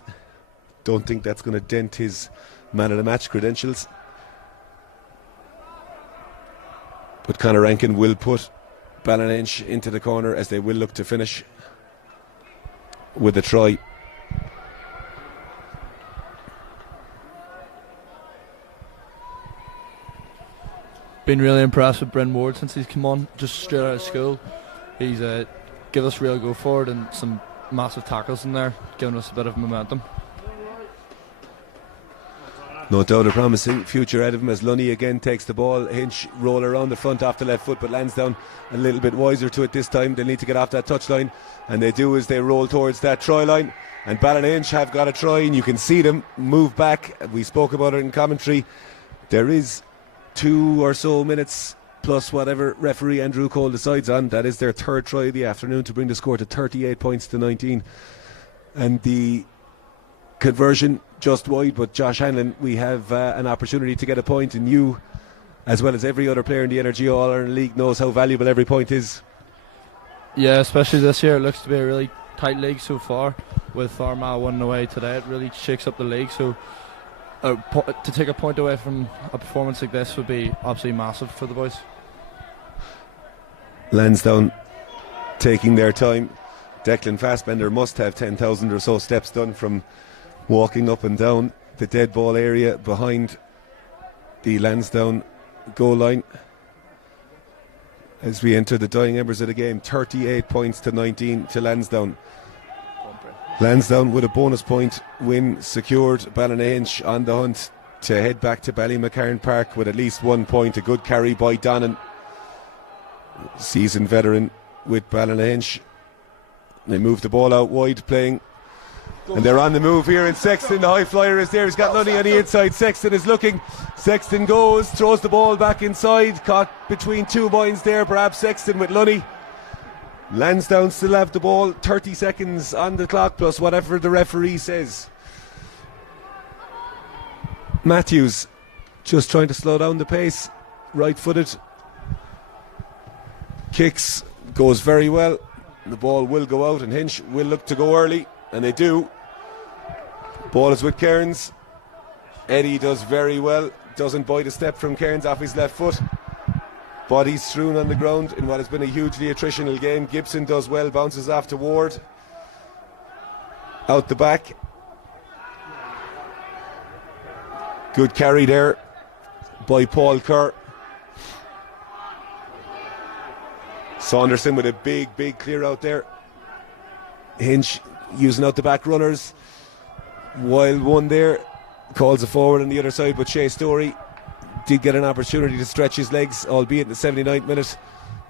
Don't think that's going to dent his man of the match credentials. But Conor Rankin will put Ballynahinch into the corner as they will look to finish with a try. Been really impressed with Bryn Ward since he's come on, just straight out of school. He's give us real go forward and some massive tackles in there, giving us a bit of momentum. No doubt a promising future ahead of him as Lunny again takes the ball. Hinch roll around the front off the left foot, but Lansdowne a little bit wiser to it this time. They need to get off that touchline, and they do as they roll towards that try line. And Ballynahinch have got a try, and you can see them move back. We spoke about it in commentary. There is 2 or so minutes plus whatever referee Andrew Cole decides on. That is their 3rd try of the afternoon to bring the score to 38 points to 19. And the conversion just wide, but Josh Hanlon, we have an opportunity to get a point, and you, as well as every other player in the Energia All-Ireland League, knows how valuable every point is. Yeah, especially this year. It looks to be a really tight league so far, with Armagh winning away today. It really shakes up the league, so to take a point away from a performance like this would be absolutely massive for the boys. Lansdowne taking their time. Declan Fassbender must have 10,000 or so steps done from walking up and down the dead ball area behind the Lansdowne goal line as we enter the dying embers of the game. 38 points to 19 to Lansdowne. Lansdowne with a bonus point win secured. Ballynahinch on the hunt to head back to Ballymacarn Park with at least 1 point. A good carry by Donnan, seasoned veteran with Ballynahinch. They move the ball out wide, playing, and they're on the move here. And Sexton, the high flyer, is there. He's got Lunny on the inside. Sexton is looking. Sexton goes, throws the ball back inside, caught between 2 minds there. Perhaps Sexton with Lunny. Lansdowne still have the ball. 30 seconds on the clock plus whatever the referee says. Matthews just trying to slow down the pace. Right-footed. Kicks, goes very well. The ball will go out and Hinch will look to go early, and they do. Ball is with Cairns. Eddie does very well, doesn't bite a step from Cairns off his left foot. Bodies strewn on the ground in what has been a hugely attritional game. Gibson does well, bounces off to Ward. Out the back. Good carry there by Paul Kerr. Saunderson with a big clear out there. Hinch using out the back runners. Wild one there. Calls it forward on the other side, but Shea Story did get an opportunity to stretch his legs, albeit in the 79th minute.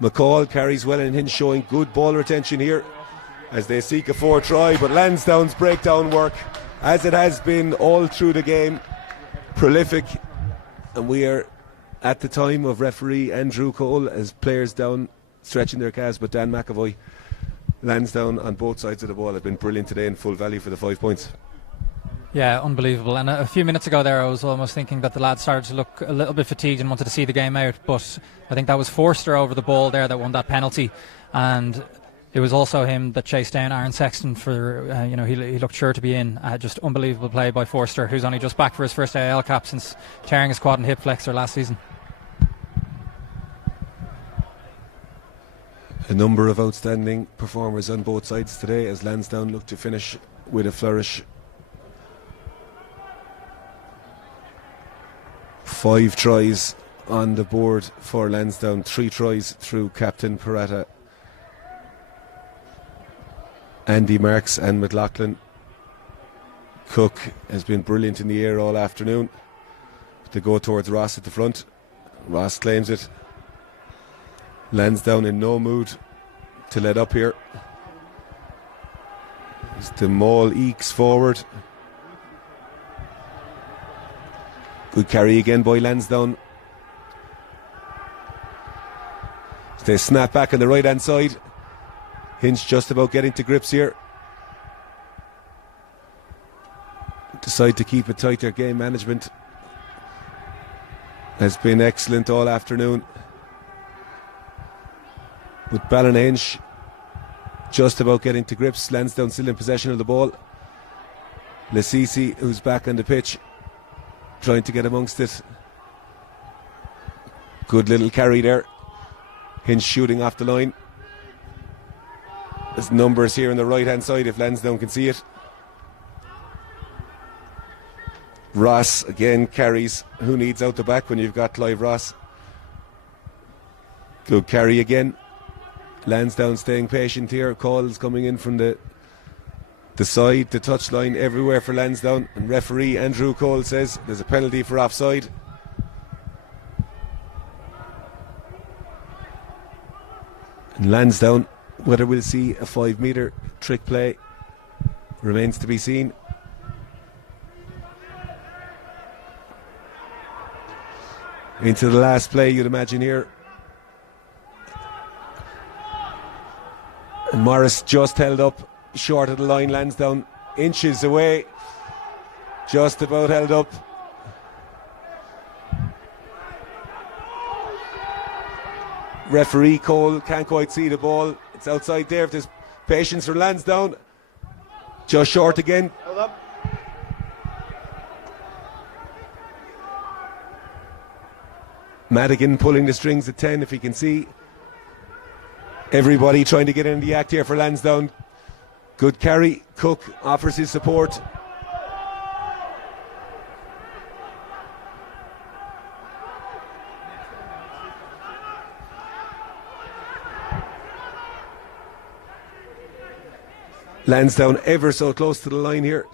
McCall carries well, and Hinch showing good ball retention here as they seek a 4 try. But Lansdowne's breakdown work, as it has been all through the game, prolific. And we are at the time of referee Andrew Cole as players down stretching their calves, but Dan McAvoy. Lansdowne on both sides of the ball have been brilliant today and full value for the 5 points. Yeah, unbelievable. And a few minutes ago there I was almost thinking that the lads started to look a little bit fatigued and wanted to see the game out, but I think that was Forster over the ball there that won that penalty, and it was also him that chased down Aaron Sexton for he looked sure to be in. Just unbelievable play by Forster, who's only just back for his first AIL cap since tearing his quad and hip flexor last season. A number of outstanding performers on both sides today as Lansdowne look to finish with a flourish. 5 tries on the board for Lansdowne, 3 tries through Captain Parata, Andy Marks and McLaughlin. Cook has been brilliant in the air all afternoon. They go towards Ross at the front. Ross claims it. Lansdowne in no mood to let up here. As the maul ekes forward. Good carry again by Lansdowne. They snap back on the right hand side. Hinch just about getting to grips here. Decide to keep it tight. Their game management has been excellent all afternoon. With Ballynahinch just about getting to grips. Lansdowne still in possession of the ball. Lasisi, who's back on the pitch, trying to get amongst it. Good little carry there. Hinch shooting off the line. There's numbers here on the right hand side if Lansdowne can see it. Ross again carries. Who needs out the back when you've got Clive Ross? Good carry again. Lansdowne staying patient here. Calls coming in from the side, the touchline, everywhere for Lansdowne. And referee Andrew Cole says there's a penalty for offside. And Lansdowne, whether we'll see a 5 metre trick play remains to be seen. Into the last play, you'd imagine here. And Morris just held up short of the line. Lansdowne inches away, just about held up. Referee Cole can't quite see the ball. It's outside there. If there's patience for Lansdowne, just short again. Hold up. Madigan pulling the strings at 10 if he can see. Everybody trying to get in the act here for Lansdowne. Good carry. Cook offers his support. Lansdowne ever so close to the line here.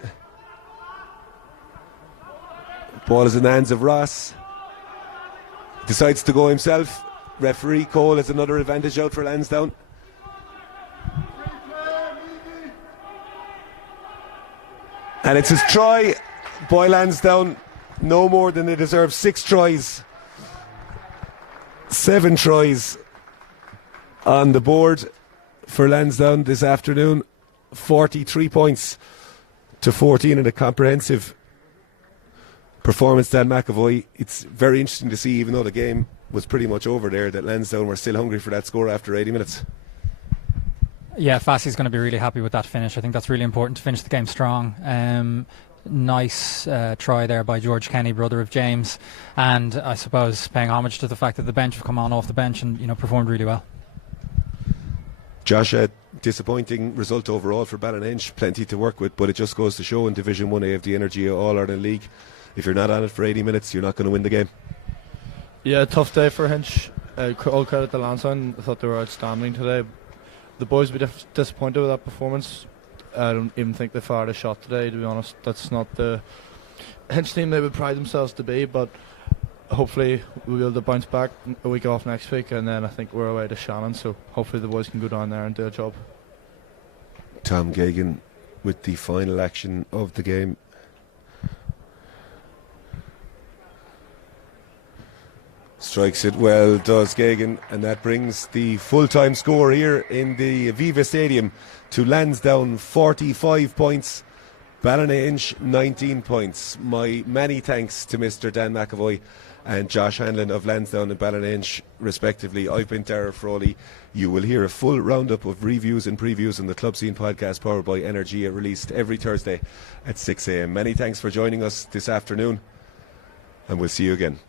Ball is in the hands of Ross. Decides to go himself. Referee Cole has another advantage out for Lansdowne. And it's his try by Lansdowne. No more than they deserve. 6 tries. 7 tries on the board for Lansdowne this afternoon. 43 points to 14 in a comprehensive performance. Dan McAvoy, it's very interesting to see, even though the game was pretty much over there, that Lansdowne were still hungry for that score after 80 minutes. Yeah, Fassi's going to be really happy with that finish. I think that's really important to finish the game strong. Nice try there by George Kenny, brother of James, and I suppose paying homage to the fact that the bench have come on off the bench and performed really well. Josh, a disappointing result overall for Ballynahinch. Plenty to work with, but it just goes to show in Division 1A of the Energia All-Ireland League, if you're not on it for 80 minutes, you're not going to win the game. Yeah, tough day for Hinch. All credit to Lansdowne. I thought they were outstanding today. The boys will be disappointed with that performance. I don't even think they fired a shot today, to be honest. That's not the Hinch team they would pride themselves to be, but hopefully we'll be able to bounce back a week off next week, and then I think we're away to Shannon, so hopefully the boys can go down there and do a job. Tom Gagan with the final action of the game. Strikes it well, does Gagan, and that brings the full-time score here in the Aviva Stadium to Lansdowne 45 points, Ballynahinch 19 points. My many thanks to Mr. Dan McAvoy and Josh Hanlon of Lansdowne and Ballynahinch respectively. I've been Darragh Frawley. You will hear a full roundup of reviews and previews on the Clubscene Podcast powered by Energia, released every Thursday at 6 a.m. Many thanks for joining us this afternoon, and we'll see you again.